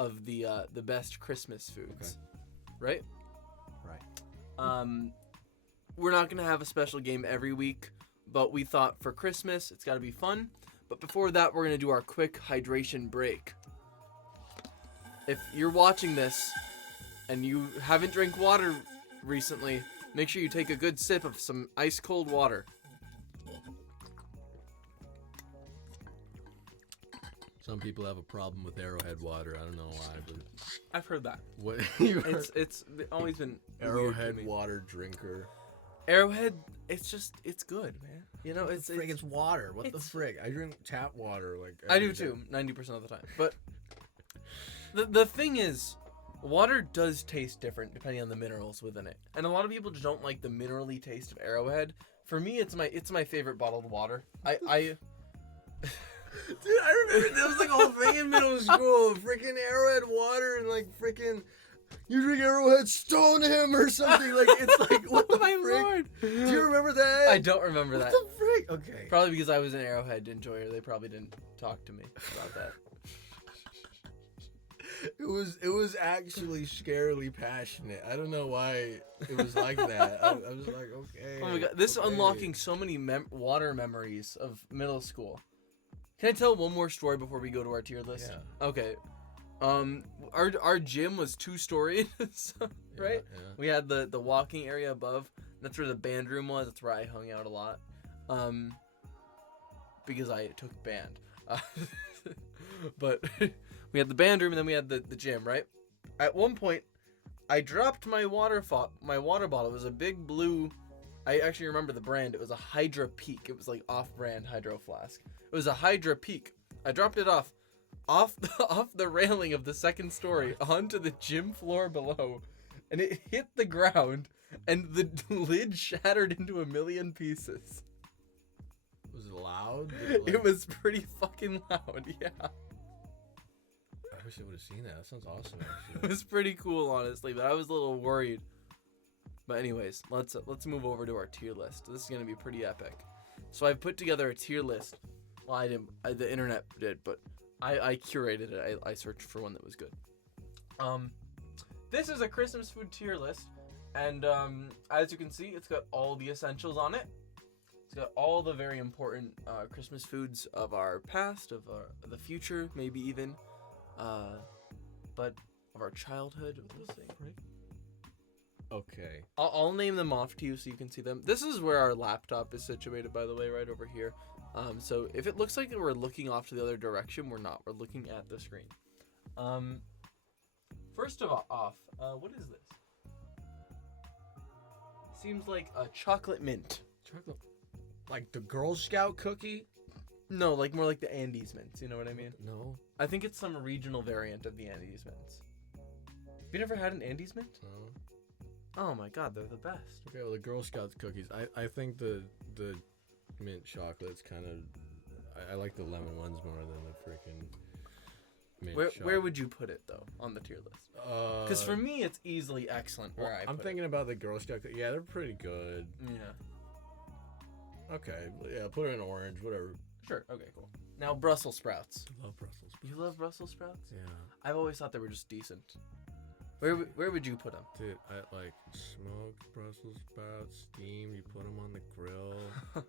of the best Christmas foods. Right? Right. We're not gonna have a special game every week, but we thought for Christmas it's gotta be fun. But before that, we're gonna do our quick hydration break. If you're watching this and you haven't drank water recently, make sure you take a good sip of some ice cold water. Some people have a problem with Arrowhead water. I don't know why, but I've heard that. what? It's always been weird to Arrowhead me. water drinker. Arrowhead, it's good, man. You know, it's water. What the it's- frick? I drink tap water like. I do every day. too, 90% of the time. But the thing is, water does taste different depending on the minerals within it. And a lot of people just don't like the minerally taste of Arrowhead. For me, it's my favorite bottled water. I Dude, I remember there was like a whole thing in middle school. Freaking Arrowhead water and like freaking. You drink Arrowhead, stone him or something. Like it's like what the my frick? lord. Do you remember that? I don't remember What that. the frick? Okay. Probably because I was an Arrowhead enjoyer. They probably didn't talk to me about that. It was actually scarily passionate. I don't know why it was like that. I was like, okay. Oh my god, this is okay. unlocking so many water memories of middle school. Can I tell one more story before we go to our tier list? Yeah. Okay. Our gym was 2-storied, so, right? Yeah. We had the walking area above. That's where the band room was. That's where I hung out a lot. Because I took band. But we had the band room and then we had the gym, right? At one point, I dropped my water bottle. It was a big blue. I actually remember the brand. It was a Hydra Peak. It was like off-brand hydro flask. It was a Hydra Peak. I dropped it off the railing of the second story onto the gym floor below, and it hit the ground, and the lid shattered into a million pieces. Was it loud? It was pretty fucking loud, yeah. I wish I would have seen that. That sounds awesome, It actually. was pretty cool, honestly, but I was a little worried. But anyways, let's move over to our tier list. This is gonna be pretty epic. So I've put together a tier list. Well, I didn't. The internet did, but I curated it. I searched for one that was good. This is a Christmas food tier list, and as you can see, it's got all the essentials on it. It's got all the very important Christmas foods of our past, of the future, maybe even, but of our childhood. We'll see. Okay. I'll name them off to you so you can see them. This is where our laptop is situated, by the way, right over here. So if it looks like we're looking off to the other direction, we're not. We're looking at the screen. First of all, what is this? Seems like a chocolate mint. Chocolate. Like the Girl Scout cookie? No, like more like the Andes mints. You know what I mean? No. I think it's some regional variant of the Andes mints. Have you never had an Andes mint? No. Oh my god, they're the best. Okay, well the Girl Scouts cookies. I think the mint chocolate's kind of. I like the lemon ones more than the freaking mint. Where would you put it though on the tier list? Because for me, it's easily excellent. well, Where I'm thinking about the Girl Scout. Yeah, they're pretty good. Yeah. Okay, yeah, put it in orange, whatever. Sure. Okay. Cool. Now Brussels sprouts. I love Brussels. You love Brussels sprouts? Yeah, I've always thought they were just decent. Where would you put them? dude, I like smoked Brussels sprouts, steamed. You put them on the grill. I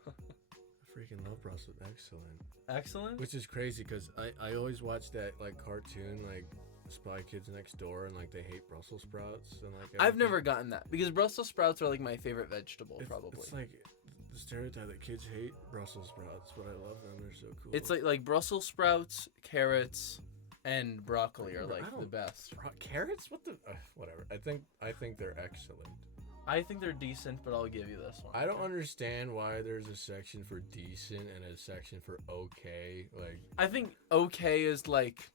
freaking love Brussels. Excellent. Excellent. Which is crazy because I always watch that like cartoon like Spy Kids Next Door and like they hate Brussels sprouts and like I've everything. never gotten that because Brussels sprouts are like my favorite vegetable, probably. It's like the stereotype that kids hate Brussels sprouts, but I love them. They're so cool. It's like Brussels sprouts, carrots, and broccoli are Remember, like I the don't- best. Carrots? What the? Whatever. I think they're excellent. I think they're decent, but I'll give you this one. I don't understand why there's a section for decent and a section for okay. Like I think okay is like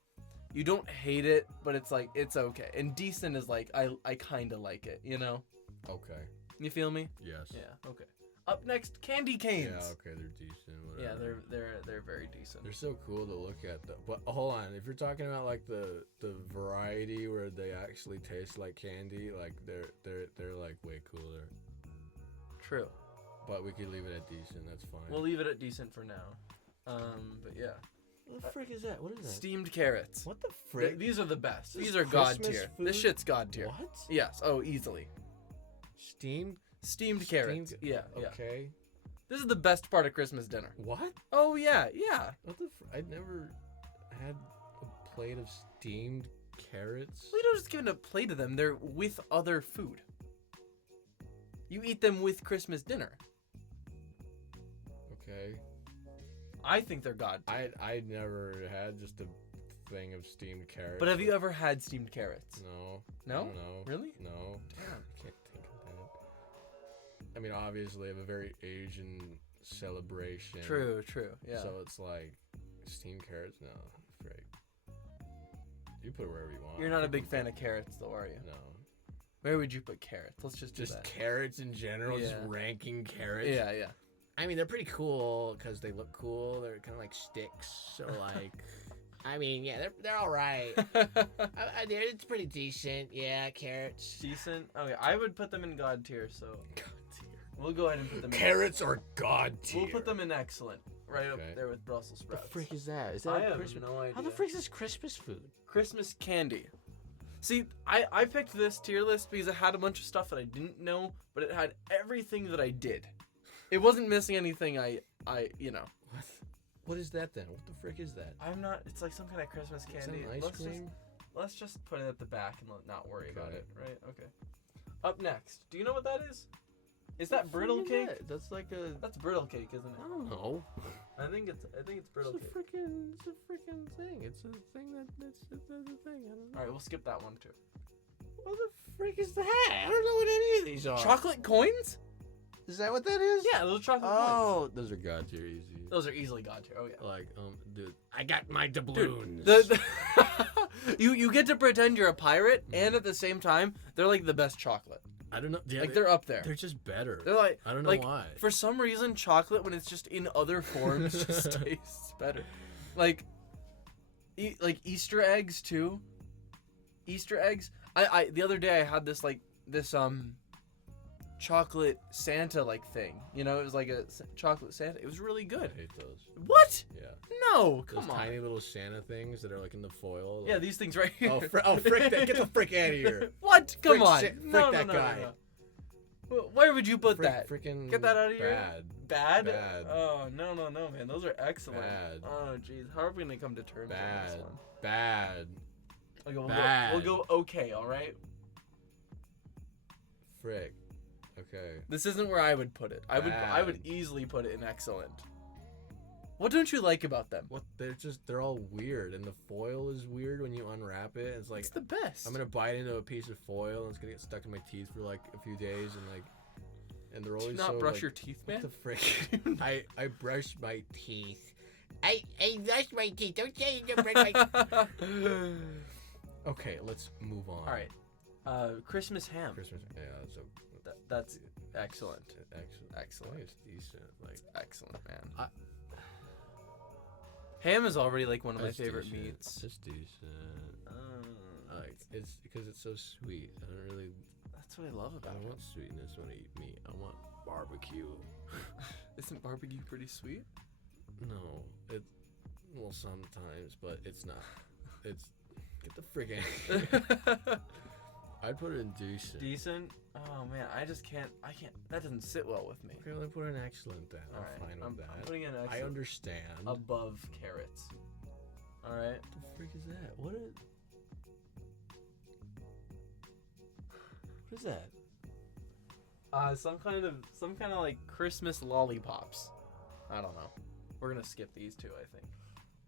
you don't hate it, but it's like it's okay, and decent is like I kind of like it, you know. Okay. You feel me? Yes. Yeah. Okay. Up next, candy canes. Yeah. Okay. They're decent. Whatever. Yeah, they're very decent. They're so cool to look at. But hold on, if you're talking about like the variety where they actually taste like candy, like they're like way cooler. True. But we could leave it at decent. That's fine. We'll leave it at decent for now. But yeah. What the frick is that? What is that? Steamed carrots. What the frick? These are the best. This These is are god Christmas tier. food? This shit's god tier. What? Yes. Oh, easily. Steamed Carrots. Yeah. Yeah. Okay. This is the best part of Christmas dinner. What? Oh yeah. Yeah. What the? I'd never had a plate of steamed carrots. We don't just give a plate of them. They're with other food. You eat them with Christmas dinner. Okay. I think they're god tier. I'd never had just a thing of steamed carrots. But have you ever had steamed carrots? No. No? No. Really? No. Damn. I can't think of that. I mean, obviously, I have a very Asian celebration. True. Yeah. So it's like steamed carrots. No, frick. You put it wherever you want. You're not a big fan of carrots, though, are you? No. Where would you put carrots? Let's just do Just that. carrots in general. Just Yeah. ranking carrots. Yeah. I mean, they're pretty cool because they look cool. They're kind of like sticks. So like, I mean, yeah, they're all right. It's pretty decent. Yeah, carrots. Decent. Okay, I would put them in god tier. So God tier. we'll go ahead and put them. Carrots are god tier. We'll put them in excellent, right up Okay. there with Brussels What sprouts. the frick is that? Is I that have Christmas? no idea. How the frick is this Christmas food? Christmas candy. See, I picked this tier list because it had a bunch of stuff that I didn't know, but it had everything that I did. It wasn't missing anything. What? What is that then? What the frick is that? I'm not. It's like some kind of Christmas Is that candy. an ice cream? Let's just put it at the back and not worry about Okay. it, right? Okay. Up next, do you know what that is? Is that brittle cake? That's like a. That's brittle cake, isn't I it? don't know. I think it's brittle It's a cake. freaking thing. It's a thing that's a thing. I don't know. All right, we'll skip that one too. What the frick is that? I don't know what any of these are. Chocolate coins? Is that what that is? Yeah, those are chocolate coins. Oh, those are god tier easy. Those are easily god tier. Oh yeah. Like, dude, I got my doubloons. You get to pretend you're a pirate, and at the same time, they're like the best chocolate. I don't know. Yeah, Like they're up there. they're just better. They're like I don't know like, why. For some reason, chocolate when it's just in other forms just tastes better. Like, like Easter eggs too. Easter eggs. I the other day I had this chocolate Santa like thing. You know, it was like a chocolate Santa. It was really good. I hate those. What? Yeah. No, Those come on. tiny little Santa things that are like in the foil. Yeah, like- these things right here. Oh, frick that! Get the frick out of here! What? Come Frick on. Frick No, that no, guy. no. Where would you put Frick, that? Freaking Get that out of here. bad. Bad? Bad. Oh, no, man. Those are excellent. Bad. Oh, jeez. How are we going to come to terms on this Bad. one? Bad. Okay, Bad. we'll go okay, all right? Frick. Okay. This isn't where I would put it. I would Bad. easily put it in excellent. What don't you like about them? What? They're all weird, and the foil is weird when you unwrap it. It's like It's the best. I'm gonna bite into a piece of foil, and it's gonna get stuck in my teeth for like a few days, and they're Do always you not so, brush like, your teeth, man? What the frick? I brush my teeth. I brush my teeth. Don't say you brush my Okay, let's move on. All right. Christmas ham. Christmas. Yeah, so That's excellent. excellent. Excellent. I think it's decent. Like Excellent, man. Ham is already like one of my it's favorite decent. meats. It's decent. Like it's because it's so sweet. I don't really. That's what I love I about don't it. want sweetness when I eat meat. I want barbecue. Isn't barbecue pretty sweet? No, well sometimes, but it's not. It's get the friggin'. I'd put it in decent. Decent? Oh man, I can't. That doesn't sit well with me. Okay, well, then put an excellent then. I'm Alright, fine with I'm that. putting in I excellent understand. above carrots. All right. What the frick is that? What is that? Some kind of like Christmas lollipops. I don't know. We're gonna skip these two, I think.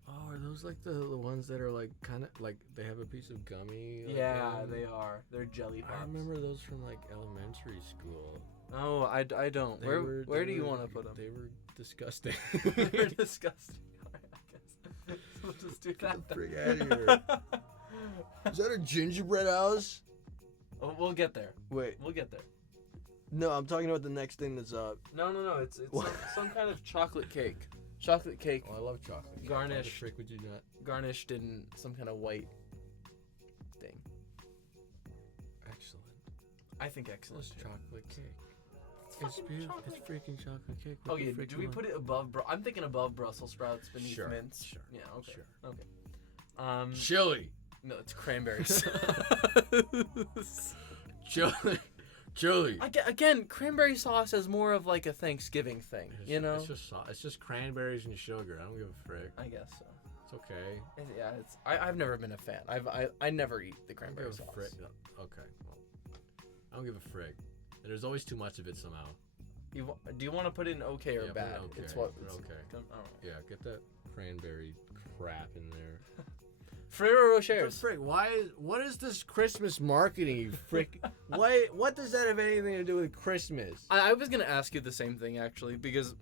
Oh, are those like the ones that are like kind of like they have a piece of gummy? Like, Yeah, in? they are. They're jelly pops. I remember those from like elementary school. Oh, I don't. They Where were- where they do you were- want to put them? They were disgusting. They're disgusting. Alright, I guess. We'll just do that. the then. frick outta Is that a gingerbread house? Oh, we'll get there. Wait. We'll get there. No, I'm talking about the next thing that's up. No. It's some kind of chocolate cake. Chocolate cake Oh, I love chocolate. Why the Garnished. frick would you not? garnished in some kind of white thing. Excellent. I think excellent. It's chocolate cake. It's fucking beautiful. chocolate It's freaking chocolate cake. What Okay, the frick do you we want? put it above? I'm thinking above Brussels sprouts beneath Sure, mince. sure, Yeah. Okay. sure. Okay. Chili. No, it's cranberries. Chili. Again, cranberry sauce is more of like a Thanksgiving thing, you know? It's just cranberries and sugar. I don't give a frick. I guess so. It's okay. Yeah, I've never been a fan. I never eat the I don't cranberry give a sauce. frick. Okay. Well, I don't give a frick. There's always too much of it somehow. Do you want to put in okay or Yeah, put bad? in okay. It's what. Put It's, okay. I don't know. Yeah, get that cranberry crap in there. Ferrero What the Rochers. frick? What is this Christmas marketing, you frick? What does that have anything to do with Christmas? I was gonna ask you the same thing actually because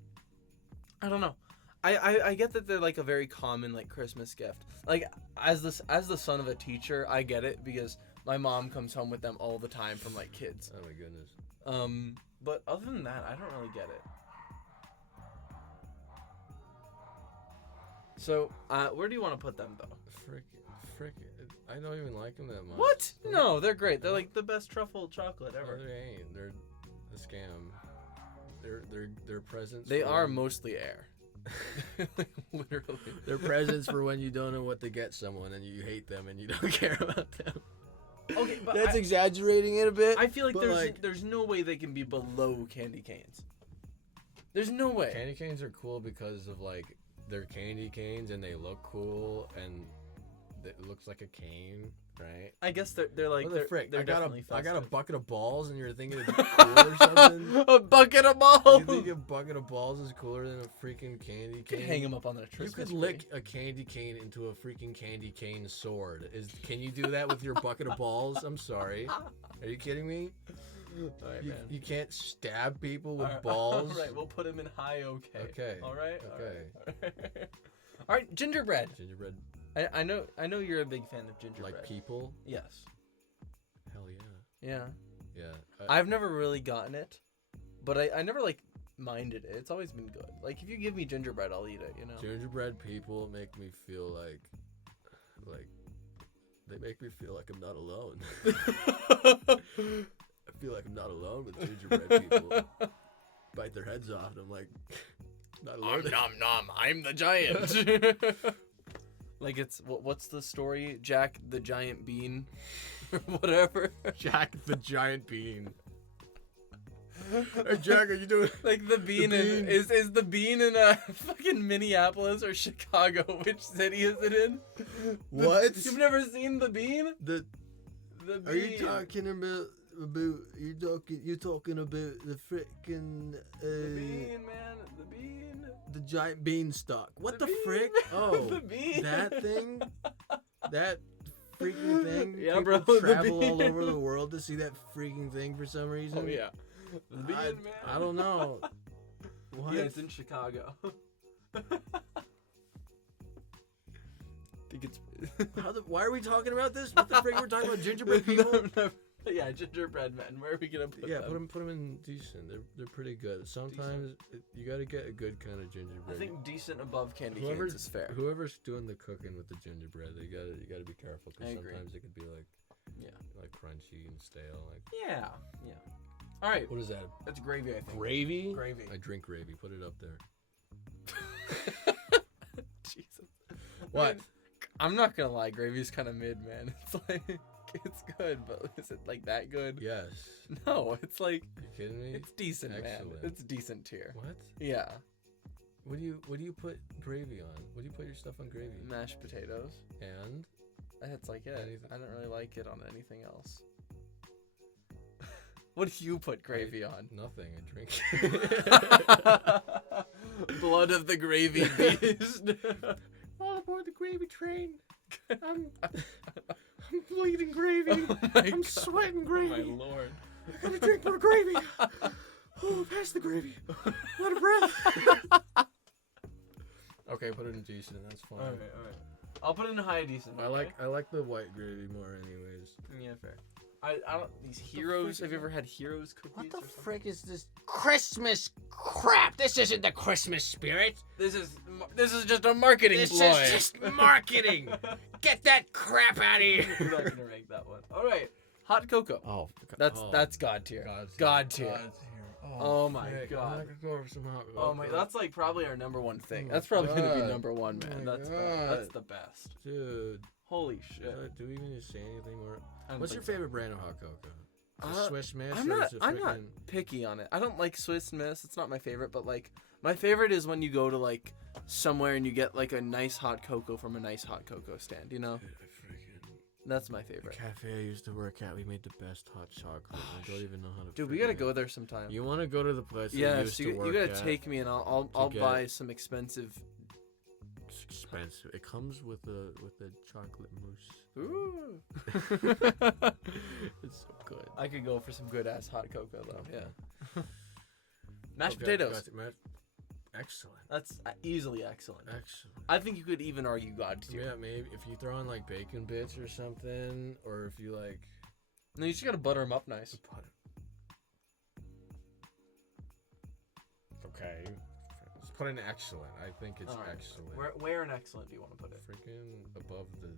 I don't know. I get that they're like a very common like Christmas gift. Like as the son of a teacher, I get it because my mom comes home with them all the time from like kids. Oh my goodness. But other than that, I don't really get it. So, where do you want to put them though? Frick. I don't even like them that much. What? No, they're great. They're like the best truffle chocolate No, ever. they ain't. They're a scam. They're presents. They for are when- mostly air. Like, literally. They're presents for when you don't know what to get someone and you hate them and you don't care about them. Okay, but That's exaggerating it a bit. I feel like but, there's no way they can be below candy canes. There's no way. Candy canes are cool because of like they're candy canes and they look cool and it looks like a cane, right? I guess they're like What the frick? they're I got definitely a festive. bucket of balls and you're thinking it's cool or something. A bucket of You balls. think a bucket of balls is cooler than a freaking candy You cane? could hang them up on the You Christmas could tree. lick a candy cane into a freaking candy cane sword. Can you do that with your bucket of balls? I'm sorry. Are you kidding me? All right, man. You can't stab people with All right, balls. All right, we'll put them in high okay. Okay. All right. Okay. All right, gingerbread. Gingerbread, I know you're a big fan of gingerbread. like people. Yes. Hell yeah. Yeah. Yeah. I've never really gotten it, but I never like minded it. It's always been good. Like if you give me gingerbread, I'll eat it. You know. Gingerbread people make me feel like they make me feel like I'm not alone. I feel like I'm not alone with gingerbread people. Bite their heads off, and I'm like, not alone. nom. I'm the giant. Like it's what's the story? Jack the giant bean, or whatever. Jack the giant bean. Hey Jack, are you doing? Like the bean, bean. is the bean in fucking Minneapolis or Chicago? Which city is it in? What? You've never seen the bean? The The bean. Are you talking about you talking about the frickin' The bean, man. The bean. the giant beanstalk? What the bean. frick? Oh, The bean. that thing? That freaking thing? Yeah, People bro, the travel all bean. over the world to see that freaking thing for some reason. Oh yeah. The bean, man. I don't know. What? Yeah, it's in Chicago. think it's. Why are we talking about this? What the frick? We're talking about gingerbread people? No. Yeah, gingerbread men. Where are we gonna put Yeah, them? put them in decent. They're pretty good. Sometimes you got to get a good kind of gingerbread. I think decent above candy Whoever's canes is fair. Whoever's doing the cooking with the gingerbread, you gotta be careful I because agree. sometimes it could be like Yeah. crunchy and stale. Like Yeah. All right. what is that? That's gravy, I think. Gravy? Gravy. I drink gravy. Put it up there. Jesus. What? I mean, I'm not gonna lie, gravy's kind of mid, man. It's like it's good, but is it like that good? Yes. No, it's like You kidding me? it's decent, Excellent. man. It's decent tier. What? Yeah. What do you put gravy on? What do you put your stuff on gravy? Mashed potatoes. And That's like it. Anything. I don't really like it on anything else. What do you put gravy on? nothing. I drink. Blood of the gravy beast. All aboard the gravy train. I'm bleeding gravy. Oh my I'm God. sweating Oh gravy. my lord. I gotta drink more gravy. Oh, pass the gravy. Out of breath. Okay, put it in decent. That's fine. All right. I'll put it in high decent. I okay? like the white gravy more, anyways. Yeah, fair. I don't. These heroes. Have you ever had heroes cookies? What the or something? frick is this Christmas crap? This isn't the Christmas spirit. This is just a marketing This ploy. is just marketing. Get that crap out of here. We're not gonna rank that one. All right, hot cocoa. Oh, That's god tier. God tier. Oh my god. I could go for some hot Oh my, that's like probably our number one thing. That's probably gonna be number one, man. my That's God. the best. Dude. Holy shit. Do we even need to say anything more? I don't What's think your favorite brand of hot cocoa? Is it Uh, Swiss Miss I'm or not. is it I'm not frickin' picky on it. I don't like Swiss Miss. It's not my favorite, but like my favorite is when you go to like somewhere and you get like a nice hot cocoa from a nice hot cocoa stand. You know, Dude, I freaking that's my the favorite. cafe I used to work at. We made the best hot chocolate. I don't even know how to. Dude, we gotta freaking- go there sometime. You want to go to the place? Yeah, I used so to you work gotta at? take me and I'll get buy it. some expensive. It's expensive. It comes with a chocolate mousse. Ooh. It's so good. I could go for some good ass hot cocoa though. Okay. Yeah. Mashed Okay, potatoes. got it. Excellent. That's easily excellent. Excellent. I think you could even argue god tier. Yeah, maybe if you throw in like bacon bits or something, or if you like No, you just gotta butter them up nice. Okay. Let's put in excellent. I think it's All right. excellent. Where in excellent do you want to put it? Freaking above the.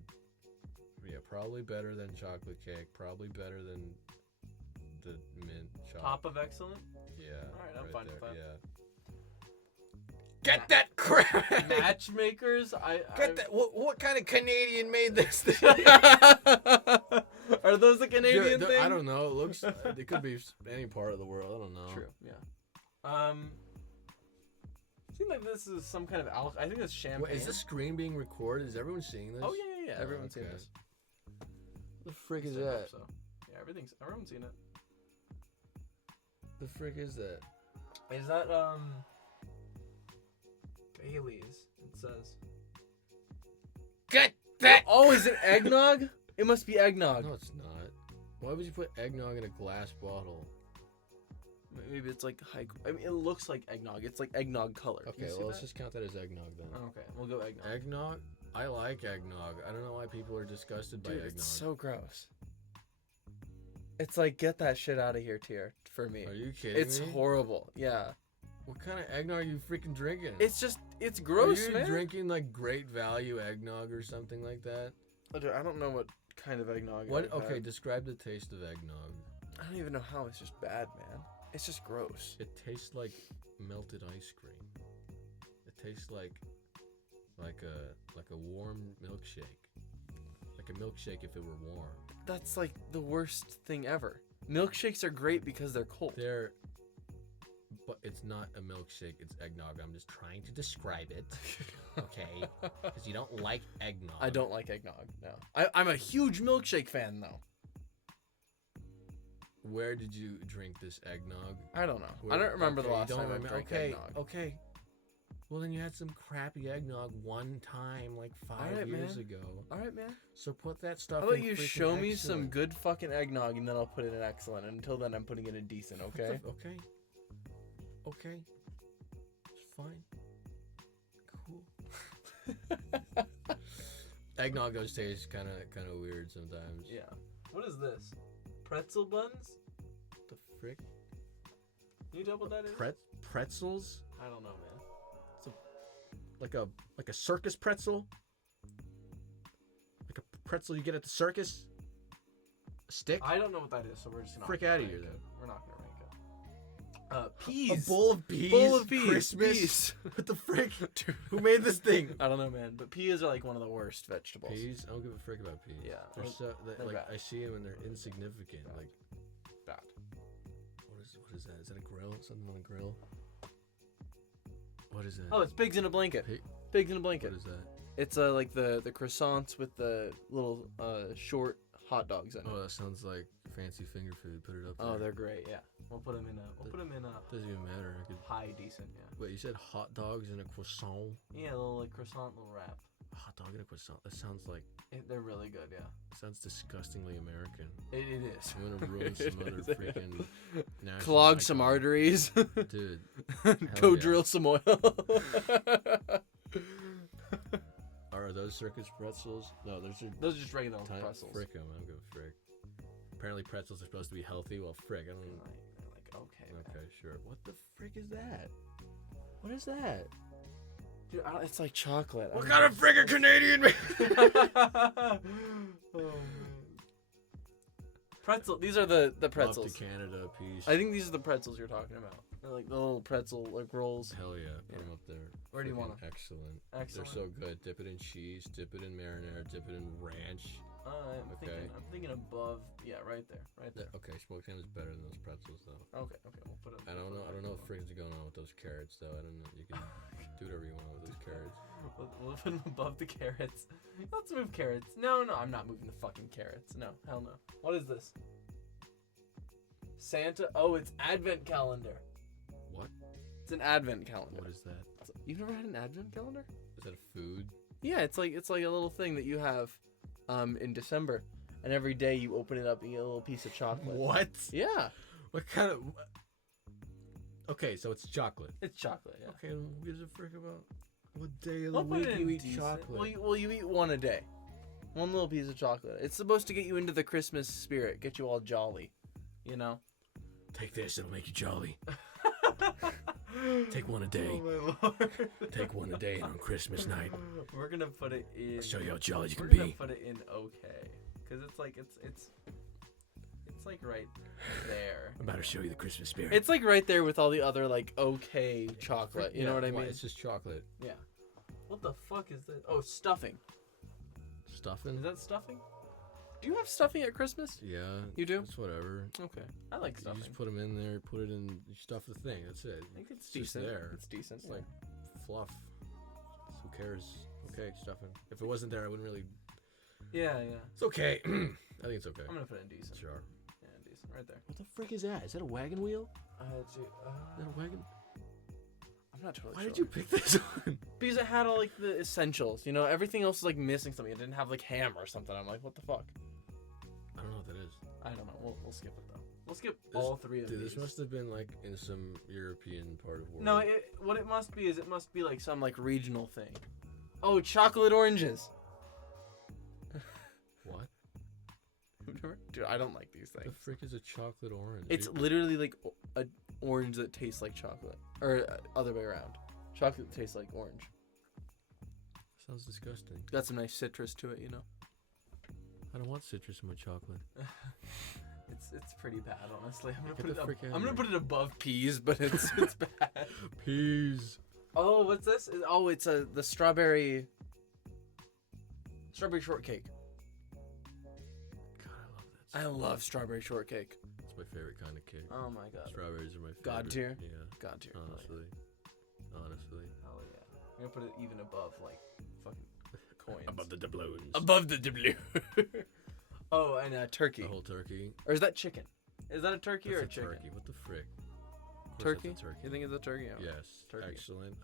Yeah, probably better than chocolate cake. Probably better than the mint chocolate. Top of excellent? Yeah. Alright, I'm fine with that. Yeah. Get that crap. Matchmakers? Get that. What kind of Canadian made this thing? Are those the Canadian Dude, thing? I don't know. It looks. It could be any part of the world. I don't know. True. Yeah. Seems like this is some kind of alcohol. I think it's champagne. Wait, is this screen being recorded? Is everyone seeing this? Oh yeah. Oh, Everyone's seen okay. this. The frick is I hope that? So. Yeah, everyone's seen it. The frick is that? Is that Bailey's? It says. Get that. Oh, is it eggnog? It must be eggnog. No, it's not. Why would you put eggnog in a glass bottle? Maybe it's like high. I mean, it looks like eggnog. It's like eggnog color. Okay, well, let's just count that as eggnog then. Oh, okay, we'll go eggnog. Eggnog? I like eggnog. I don't know why people are disgusted by Dude, eggnog. it's so gross. It's like, get that shit out of here, tier, for me. Are you kidding It's me? horrible. Yeah. What kind of eggnog are you freaking drinking? It's gross, are you man. drinking like Great Value eggnog or something like that? Dude, I don't know what kind of eggnog. What? I've Okay, had. describe the taste of eggnog. I don't even know how. It's just bad, man. It's just gross. It tastes like melted ice cream. It tastes like a warm milkshake. Like a milkshake if it were warm. That's like the worst thing ever. Milkshakes are great because they're cold. But it's not a milkshake, it's eggnog. I'm just trying to describe it. Okay? Because you don't like eggnog. I don't like eggnog. No. I'm a huge milkshake fan though. Where did you drink this eggnog? I don't know. Where- I don't remember the okay, you last don't time I remember- drank okay, eggnog. Okay. Well, then you had some crappy eggnog one time, like 5 Alright, years man. ago. All right, man. So put that stuff How about in you freaking show me some excellent. good fucking eggnog and then I'll put it in excellent. And until then, I'm putting it in decent. Okay. Okay. Okay. It's fine. Cool. Eggnog does taste kind of weird sometimes. Yeah. What is this? Pretzel buns? The frick? Can you tell what that is? Pretzels? I don't know, man. Like a circus pretzel? Like a pretzel you get at the circus? A stick? I don't know what that is, so we're just not. Frick gonna outta rank here, it. then. We're not gonna rank it. Peas. A bowl of peas? Bowl of peas. Christmas? Peas. What the frick? Who made this thing? I don't know, man. But peas are like one of the worst vegetables. Peas? I don't give a frick about peas. Yeah, They're they're like bad. I see them and they're insignificant. Bad. Like Bad. what is that? Is that a grill? Something on a grill? What is that? Oh, it's pigs in a blanket. Pig- Pigs in a blanket. What is that? It's like the croissants with the little short hot dogs in it. Oh, that sounds like fancy finger food. Put it up there. Oh, they're great. Yeah, we'll put them in a Doesn't even matter. I could. high decent. Yeah. Wait, you said hot dogs and a croissant? Yeah, a little like croissant, little wrap. Hot dog and a croissant. That sounds like. They're really good. Yeah. Sounds disgustingly American. It is. You want to ruin some other It is. freaking. national Clog some icon. arteries. Dude. Go yeah. drill some oil. Are those circus pretzels? No, those are. Those are just regular Time, pretzels. frick 'em. I'm going frick. Apparently pretzels are supposed to be healthy. Well, frick, I don't know. Like, okay. Man. Okay, sure. What the frick is that? What is that? Dude, it's like chocolate. What kind of friggin' Canadian? Oh, man. Pretzel. These are the pretzels. Off to Canada, peace. I think these are the pretzels you're talking about. They're like the little pretzel like rolls. Hell yeah, put them up there. Where do you want Friggin' them? Excellent. Excellent. They're so good. Dip it in cheese, dip it in marinara, dip it in ranch. I'm thinking above. Yeah, right there. Okay, smoked ham is better than those pretzels though. Okay, we'll put it. I don't know what friggins are going on with those carrots though. I don't know. You can do whatever you want with those carrots. We'll put them above the carrots. Let's move carrots. No, I'm not moving the fucking carrots. No, hell no. What is this? Santa. Oh, it's advent calendar. What? It's an advent calendar. What is that? You've never had an advent calendar? Is that a food? Yeah, it's like a little thing that you have in December, and every day you open it up and you get a little piece of chocolate. What? Yeah. What kind of? Okay, so it's chocolate. It's chocolate. Yeah. Okay, who gives a frick about what day of the I'll put week it you in eat decent. chocolate? Well, you eat one a day. One little piece of chocolate. It's supposed to get you into the Christmas spirit, get you all jolly, you know? Take this, it'll make you jolly. Take one a day. Oh my lord. Take one a day, and on Christmas night, We're gonna put it in. I'll show you how jolly you We're can gonna be. put it in okay, cause it's like right there. I'm about to show you the Christmas spirit. It's like right there with all the other like okay chocolate. You know what I mean? It's just chocolate. Yeah. What the fuck is this? Oh, stuffing. Stuffing? Is that stuffing? Do you have stuffing at Christmas? Yeah. You do? It's whatever. Okay. I like You stuffing. just put them in there, put it in, you stuff the thing. That's it. I think it's just decent. there. It's decent. It's like fluff. Who cares? Okay, stuffing. If it wasn't there, I wouldn't really. Yeah. It's okay. I think it's okay. I'm gonna put it in decent. Sure. Yeah, decent. Right there. What the frick is that? Is that a wagon wheel? Is that a wagon? I'm not totally Why sure. did you pick this one? Because it had all like the essentials. You know, everything else was like missing something. It didn't have like ham or something. I'm like, what the fuck? I don't know what that is. I don't know. We'll skip it though. We'll skip all three of Dude, these. this must have been like in some European part of the world. No, what it must be is it must be like some like regional thing. Oh, chocolate oranges. What? Dude, I don't like these The things. frick is a chocolate orange? It's literally like a orange that tastes like chocolate, or other way around. Chocolate that tastes like orange. Sounds disgusting. Got some nice citrus to it, you know. I don't want citrus in my chocolate. It's pretty bad, honestly. I'm Get the gonna frick put it outta I'm gonna here. put it above peas, but it's bad. Peas. Oh, what's this? Oh, it's the strawberry shortcake. God, I love that. I love strawberry shortcake. It's my favorite kind of cake. Oh my god. Strawberries are my favorite. God tier? Yeah. God tier. Honestly. Hell yeah. I'm gonna put it even above like fucking coins. Above the doubloons. Above the doubloon. Oh, and turkey. The whole turkey. Or is that chicken? Is that a turkey or a That's a chicken? turkey. What the frick? Of course Turkey? that's a turkey. You think it's a turkey? Oh. Yes. Turkey. Excellent.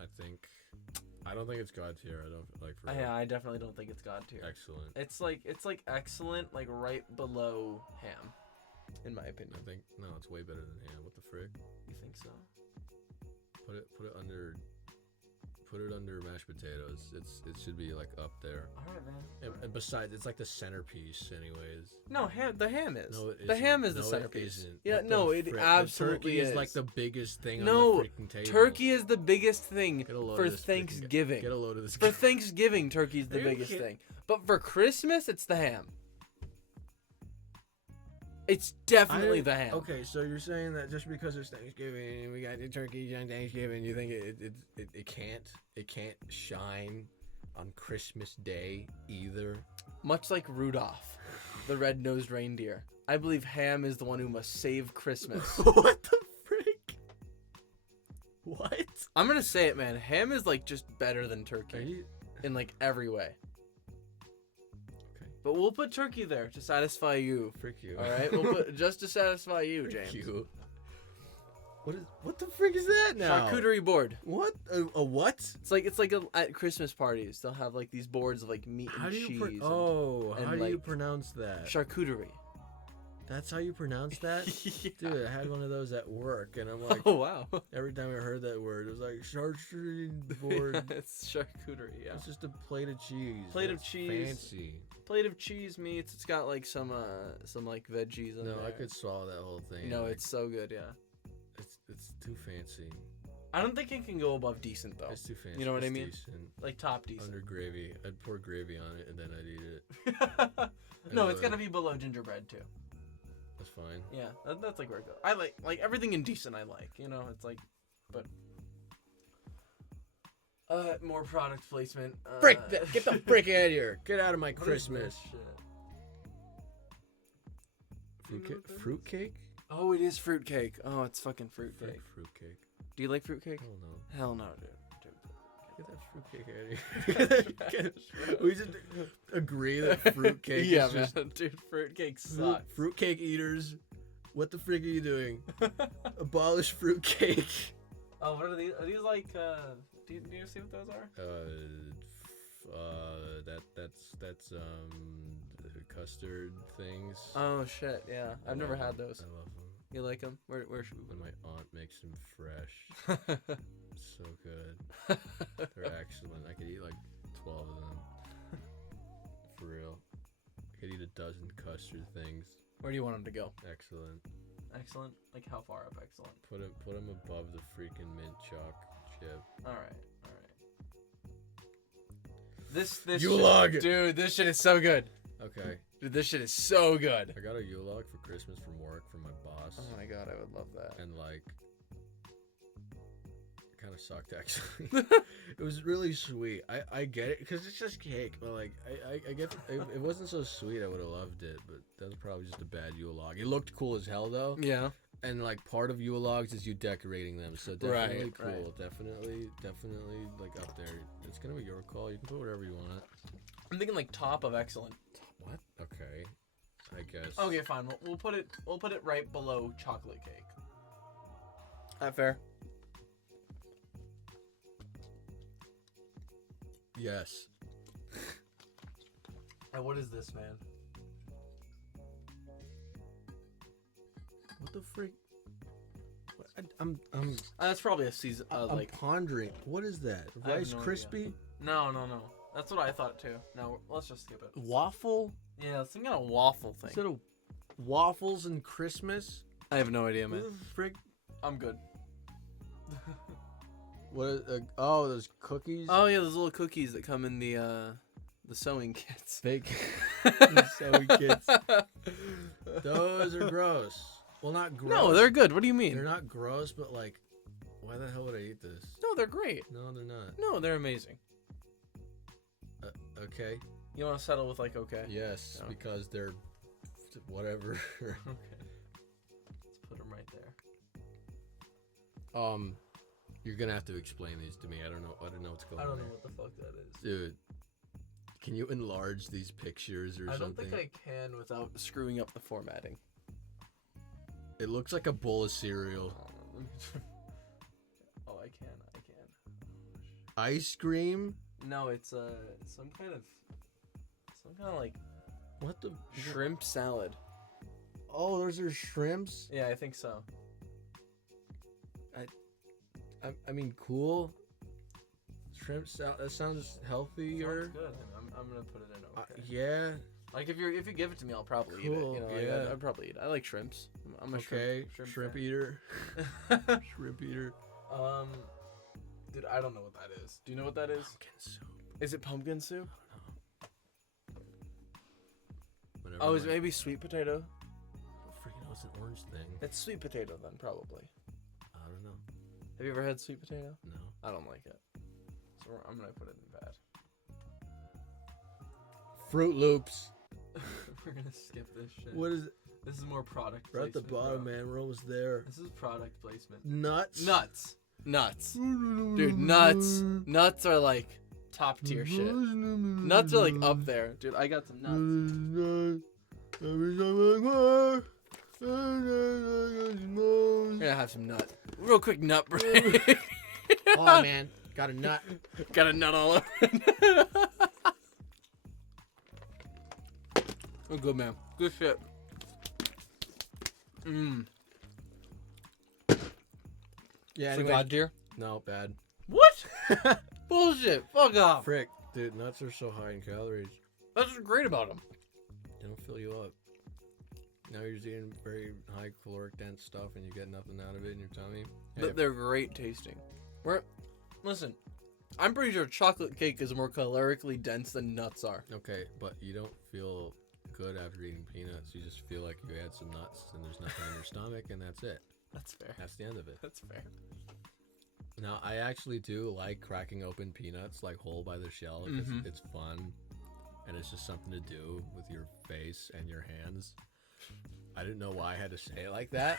I don't think it's God tier. I don't like for Yeah, I definitely don't think it's God tier. Excellent. It's like excellent, like right below ham, in my opinion. I think no, it's way better than ham. What the frick? You think so? Put it under mashed potatoes. It should be like up there. All right, man. And besides, it's like the centerpiece, anyways. No, the ham is. No, it The isn't. ham is the No, it centerpiece. isn't. Yeah, What the no, it frick? absolutely the turkey is. is like the biggest thing No, on the freaking table. Turkey is the biggest thing Get a load for of this freaking- Thanksgiving. Get a load of this. For Thanksgiving, turkey's Are the you biggest kidding? thing. But for Christmas, it's the ham. It's definitely the ham. Okay, so you're saying that just because it's Thanksgiving and we got the turkey on Thanksgiving, you think it can't shine on Christmas Day either? Much like Rudolph, the red-nosed reindeer. I believe ham is the one who must save Christmas. What the frick? What? I'm gonna say it, man. Ham is like just better than Are turkey you? in like every way. Okay. But we'll put turkey there to satisfy you. Frick you. All right, we'll put just to satisfy you, Frick James. you. What the frick is that now? Charcuterie board. What? A what? It's like at Christmas parties they'll have like these boards of like meat How and do you cheese. how and, do you like, pronounce that? Charcuterie. That's how you pronounce that? Yeah. Dude, I had one of those at work, and I'm like, Oh wow. every time I heard that word, it was like charcuterie board. It's charcuterie. Yeah. It's just a plate of cheese. Plate of That's cheese. Fancy. plate of cheese meats. It's got like some like veggies in there. No, I could swallow that whole thing. No, like, it's so good. Yeah. it's too fancy. I don't think it can go above decent though. It's too fancy. You know what I It's mean? Decent. Like top decent. Under gravy. I'd pour gravy on it and then I'd eat it. No, it's gotta be below gingerbread too. That's fine. Yeah, that's like where it goes. I like everything indecent. I like, you know, it's like, but more product placement. Get the frick out of here. Get out of my what is Christmas. this shit? Do you know what that is? Fruitcake? Oh, it is fruitcake. Oh, it's fucking fruitcake. Fruitcake. Do you like fruitcake? Hell no. Hell no, dude. Get that fruitcake out of here. We should agree that fruitcake Yeah, is man, just... dude, fruitcake sucks. Fruitcake eaters, what the frick are you doing? Abolish fruitcake. Oh, what are these? Are these like? Do you see what those are? That's custard things. Oh shit, yeah. I've never had those. I love them. You like them? Where should we? When my aunt makes them fresh. So good. They're excellent. I could eat like 12 of them. For real. I could eat a dozen custard things. Where do you want them to go? Excellent. Excellent. Like how far up? Excellent. Put them above the freaking mint chalk chip. All right. This Yule-log! shit, dude. This shit is so good. Okay. Dude, this shit is so good. I got a Yule-log for Christmas from work from my boss. Oh my god, I would love that. And like, it kind of sucked actually. It was really sweet. I get it because it's just cake, but like I get if it wasn't so sweet, I would have loved it. But that was probably just a bad Yule log. It looked cool as hell though. Yeah. And like part of Yule logs is you decorating them, so definitely Right, cool. right. Definitely like up there. It's gonna be your call. You can put whatever you want. I'm thinking like top of excellent. What? Okay. I guess. Okay, fine. We'll put it right below chocolate cake. That fair? Yes. And what is this, man? What the freak? I'm That's probably a season. I'm Like pondering. What is that? I have Rice no Krispie? no. That's what I thought too. No, let's just skip it. Waffle? Yeah, some kind of waffle thing. Instead of waffles and Christmas? I have no idea, man. What the frick? I'm good. What? Oh, those cookies. Oh yeah, those little cookies that come in the sewing kits. Fake. Sewing kits. Those are gross. Well, not gross. No, they're good. What do you mean? They're not gross, but like, why the hell would I eat this? No, they're great. No, they're not. No, they're amazing. Okay. You want to settle with like okay? Yes, No. because they're whatever. Okay. Let's put them right there. You're gonna have to explain these to me. I don't know what's going on. I don't know there. what the fuck that is. Dude, can you enlarge these pictures or I don't something? think I can without screwing up the formatting. It looks like a bowl of cereal. Oh, I can. Ice cream? No, it's some kind of like What the shrimp salad. Oh, those are shrimps? Yeah, I think so. I mean, cool. Shrimp salad. That sounds healthier. Sounds good. I'm gonna put it in. Okay. Yeah. Like if you give it to me, I'll probably eat it. Cool, You know, yeah. I'd probably eat it. I like shrimps. I'm a Okay. shrimp fan. Eater. Shrimp eater. Dude, I don't know what that is. Do you know what that is? Pumpkin soup. Is it pumpkin soup? Whenever Oh, is it my- maybe sweet potato? I don't freaking know. It's an orange thing. It's sweet potato then, probably. I don't know. Have you ever had sweet potato? No. I don't like it. So I'm gonna put it in bad. Fruit Loops. We're gonna skip this shit. What is it? This is more product We're at the placement, bottom, bro. man. We're almost there. This is product placement. Nuts. Nuts. Dude, nuts are like top tier shit. Nuts are like up there. Dude, I got some nuts. We're gonna have some nut. Real quick nut break. Oh man, got a nut. Got a nut all over. Oh, good man. Good shit. Yeah. So Anyway. God tier? No, bad. What? Bullshit. Fuck off. Frick, dude. Nuts are so high in calories. That's what's great about them. They don't fill you up. Now you're just eating very high caloric dense stuff and you get nothing out of it in your tummy. Hey, They're great tasting. Listen, I'm pretty sure chocolate cake is more calorically dense than nuts are. okay, but you don't feel good after eating peanuts. You just feel like you had some nuts and there's nothing in your stomach and that's it. That's fair. That's the end of it. That's fair. Now, I actually do like cracking open peanuts, like whole by the shell, because it's fun, and it's just something to do with your face and your hands. I didn't know why I had to say it like that,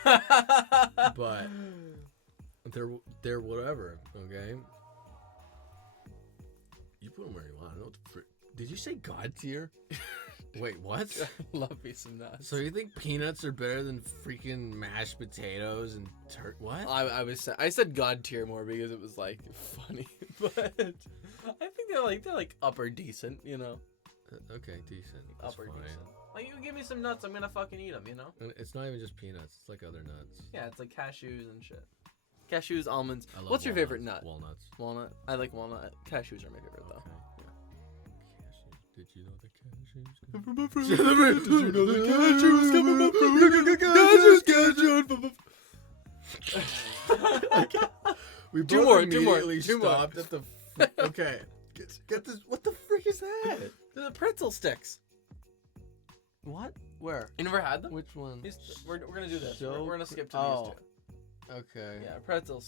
but they're whatever, okay? You put them where you want. I don't know what the did you say God tier? Wait, what? Love me some nuts. So you think peanuts are better than freaking mashed potatoes and what? I said God tier more because it was like funny, but I think they're like upper decent, you know. Okay, decent. That's Upper fine. decent. Like you give me some nuts, I'm gonna fucking eat them, you know. And it's not even just peanuts. It's like other nuts. Yeah, it's like cashews and shit. Cashews, almonds. I love What's your favorite nut? Walnuts. Walnut. I like walnut. Cashews are my favorite though. Okay. Cashews. Did you know the cashews? Did you know the cashews come up? We Two both more. immediately stopped at the. Okay. Get this. What the frick is that? The pretzel sticks. What? Where? You never had them? Which one? We're gonna do this. So- We're gonna skip to oh. these two. Okay. Yeah, pretzel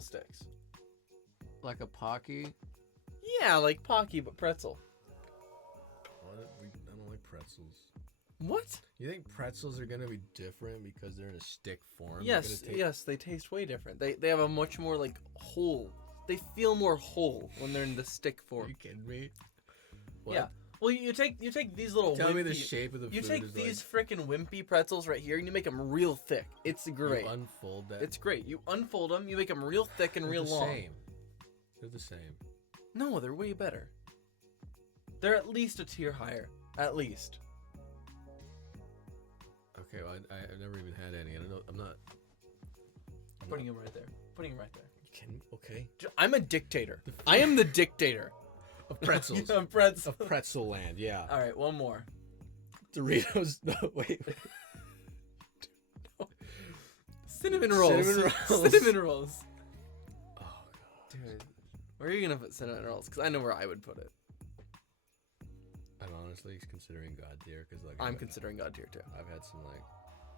sticks. Like a Pocky. Yeah, like Pocky, but pretzel. I don't like pretzels. What? You think pretzels are gonna be different because they're in a stick form? Yes, yes, they taste way different. They have a much more like whole. They feel more whole when they're in the stick Are form. you kidding me? What? Yeah. Well, you take these little. Tell wimpy, me the shape of the food. You take is these frickin' wimpy pretzels right here and you make them real thick. It's like, great. You unfold that. It's great. You unfold them, you make them real thick and They're real the long. Same. They're the same. No, they're way better. They're at least a tier higher. At least. Okay, well, I've never even had any. I'm not. Putting them right there. Putting them right there. You can okay. I'm a dictator. I am the dictator. Of pretzels. Of pretzel. Of pretzel land, yeah. All right, one more. Doritos. No, wait. Cinnamon rolls. Cinnamon rolls. Cinnamon rolls. Oh god. Dude, where are you gonna put cinnamon rolls? Because I know where I would put it. I'm honestly considering God tier because like I'm considering God tier too. I've had some like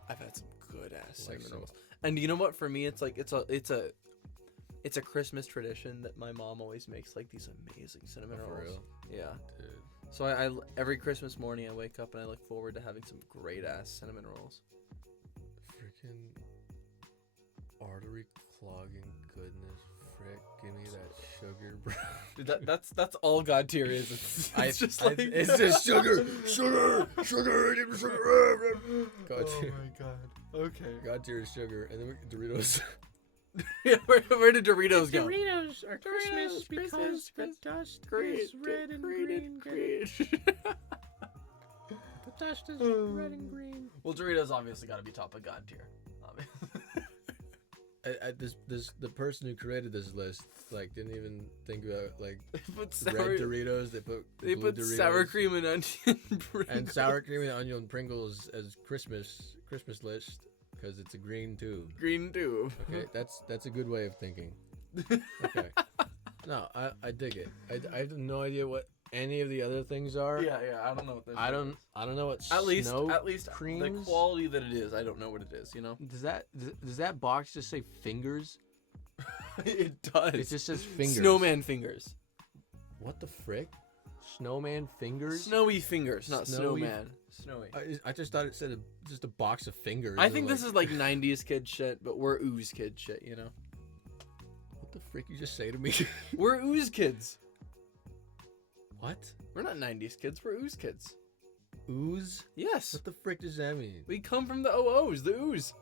I've had some good ass Like cinnamon some- rolls. And you know what? For me, it's like it's a Christmas tradition that my mom always makes like these amazing cinnamon for rolls. real, Yeah. dude. So I every Christmas morning I wake up and I look forward to having some great ass cinnamon rolls. Freaking artery clogging goodness, frick! Give me that sugar, bro. Dude, that's all God tier is. It's just like it's just sugar. Give me sugar. God Oh tier. my god. Okay. God tier is sugar, and then Doritos. Yeah, where did Doritos go? Doritos are Christmas because the dust is red and green. The dust is red and green. Well, Doritos obviously got to be top of God tier. The person who created this list like didn't even think about like They put red Doritos. They put They blue put Doritos, sour cream and onion and sour cream and onion Pringles as Christmas list because it's a green tube. green tube. Okay, that's a good way of thinking. Okay, no, I dig it. I have no idea what any of the other things are. Yeah, I don't know what this I is. don't know what At least the creams. quality that it is, I don't know what it is, you know? Does that box just say fingers? It does. It just says fingers. Snowman fingers. What the frick? Snowman fingers? Snowy fingers, not Snowy- snowman. Snowy. I just thought it said just a box of fingers. I think this is like 90s kid shit, but we're ooze kid shit, you know? What the frick you just say to me? We're ooze kids. What? We're not 90s kids, we're ooze kids. Ooze? Yes. What the frick does that mean? We come from the OOs, the ooze.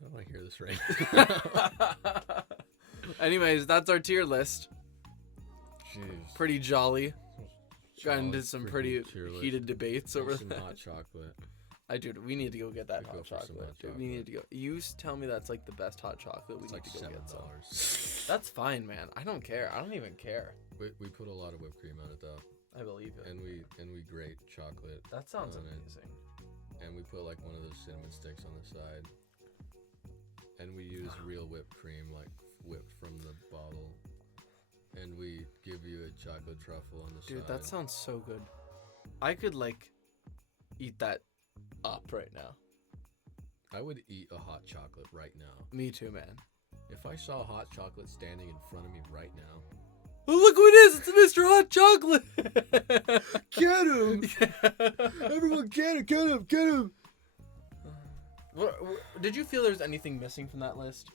I don't want to hear this right. Anyways, that's our tier list. Jeez. Pretty jolly. Got into Solid some freaking pretty tier list. heated debates over Some that. hot chocolate. Dude, we need to go get that We hot go for some chocolate. hot Dude, we need to go. You tell me that's like the best hot chocolate. We It's need like to go get some. $7. That's fine, man. I don't care. I don't even care. We put a lot of whipped cream on it though, I believe it. and we grate chocolate, That sounds on it. amazing. and we put like one of those cinnamon sticks on the side, and we use real whipped cream, like whipped from the bottle, and we give you a chocolate truffle on the side. Dude, that sounds so good. I could like eat that up right now. I would eat a hot chocolate right now. Me too, man. If I saw hot chocolate standing in front of me right now. Oh, look who it is! It's Mr. Hot Chocolate. Get him! Everyone get him! Get him! Get him! Did you feel there's anything missing from that list?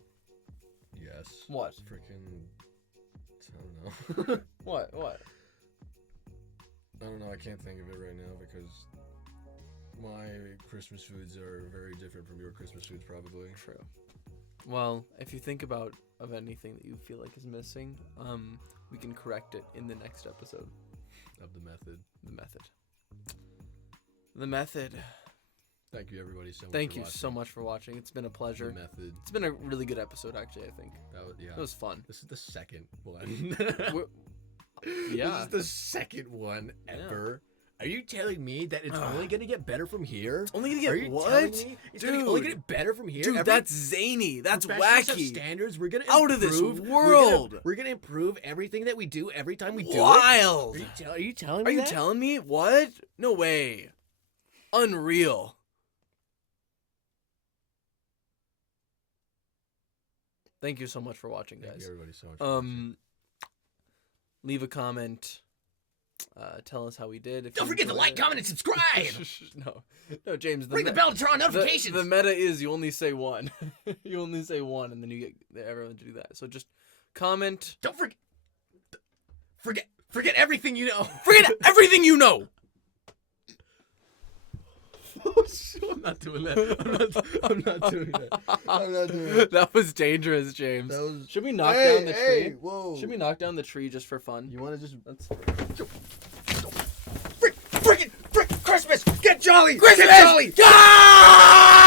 Yes. What? Freaking. I don't know. What? I don't know. I can't think of it right now because my Christmas foods are very different from your Christmas foods, probably. True. Well, if you think of anything that you feel like is missing, we can correct it in the next episode. Of the method. The method. Thank you, everybody, so much. Thank for you watching. so much for watching. It's been a The pleasure. method. It's been a really good episode, actually. I think Yeah. it was fun. This is the second one. Yeah. This is the second one ever. Are you telling me that it's only gonna get better from here? Only gonna Are get you what? telling me it's Dude. only gonna get better from here? Dude, Every that's zany. That's professionals have wacky. standards. We're gonna Out of this improve- world. We're gonna improve everything that we do every time we do it. Wild. Are you telling Are me? you that? telling me? What? No way. Unreal. Thank you so much for watching, Thank guys. you, everybody, so much. for watching. Leave a comment. Tell us how we did. If Don't you forget to enjoyed like, it. comment, and subscribe. no, James. Ring the bell to turn on notifications. The meta is you only say one. You only say one, and then you get everyone to do that. So just comment. Don't forget everything you know. Forget everything you know. I'm not doing that. I'm not doing that. I'm not doing that. That was dangerous, James. That was- Should we knock down the tree? Hey, whoa. Should we knock down the tree just for fun? You want to just? Let's. Frick, Christmas! Get jolly! Christmas! Get jolly! Ah!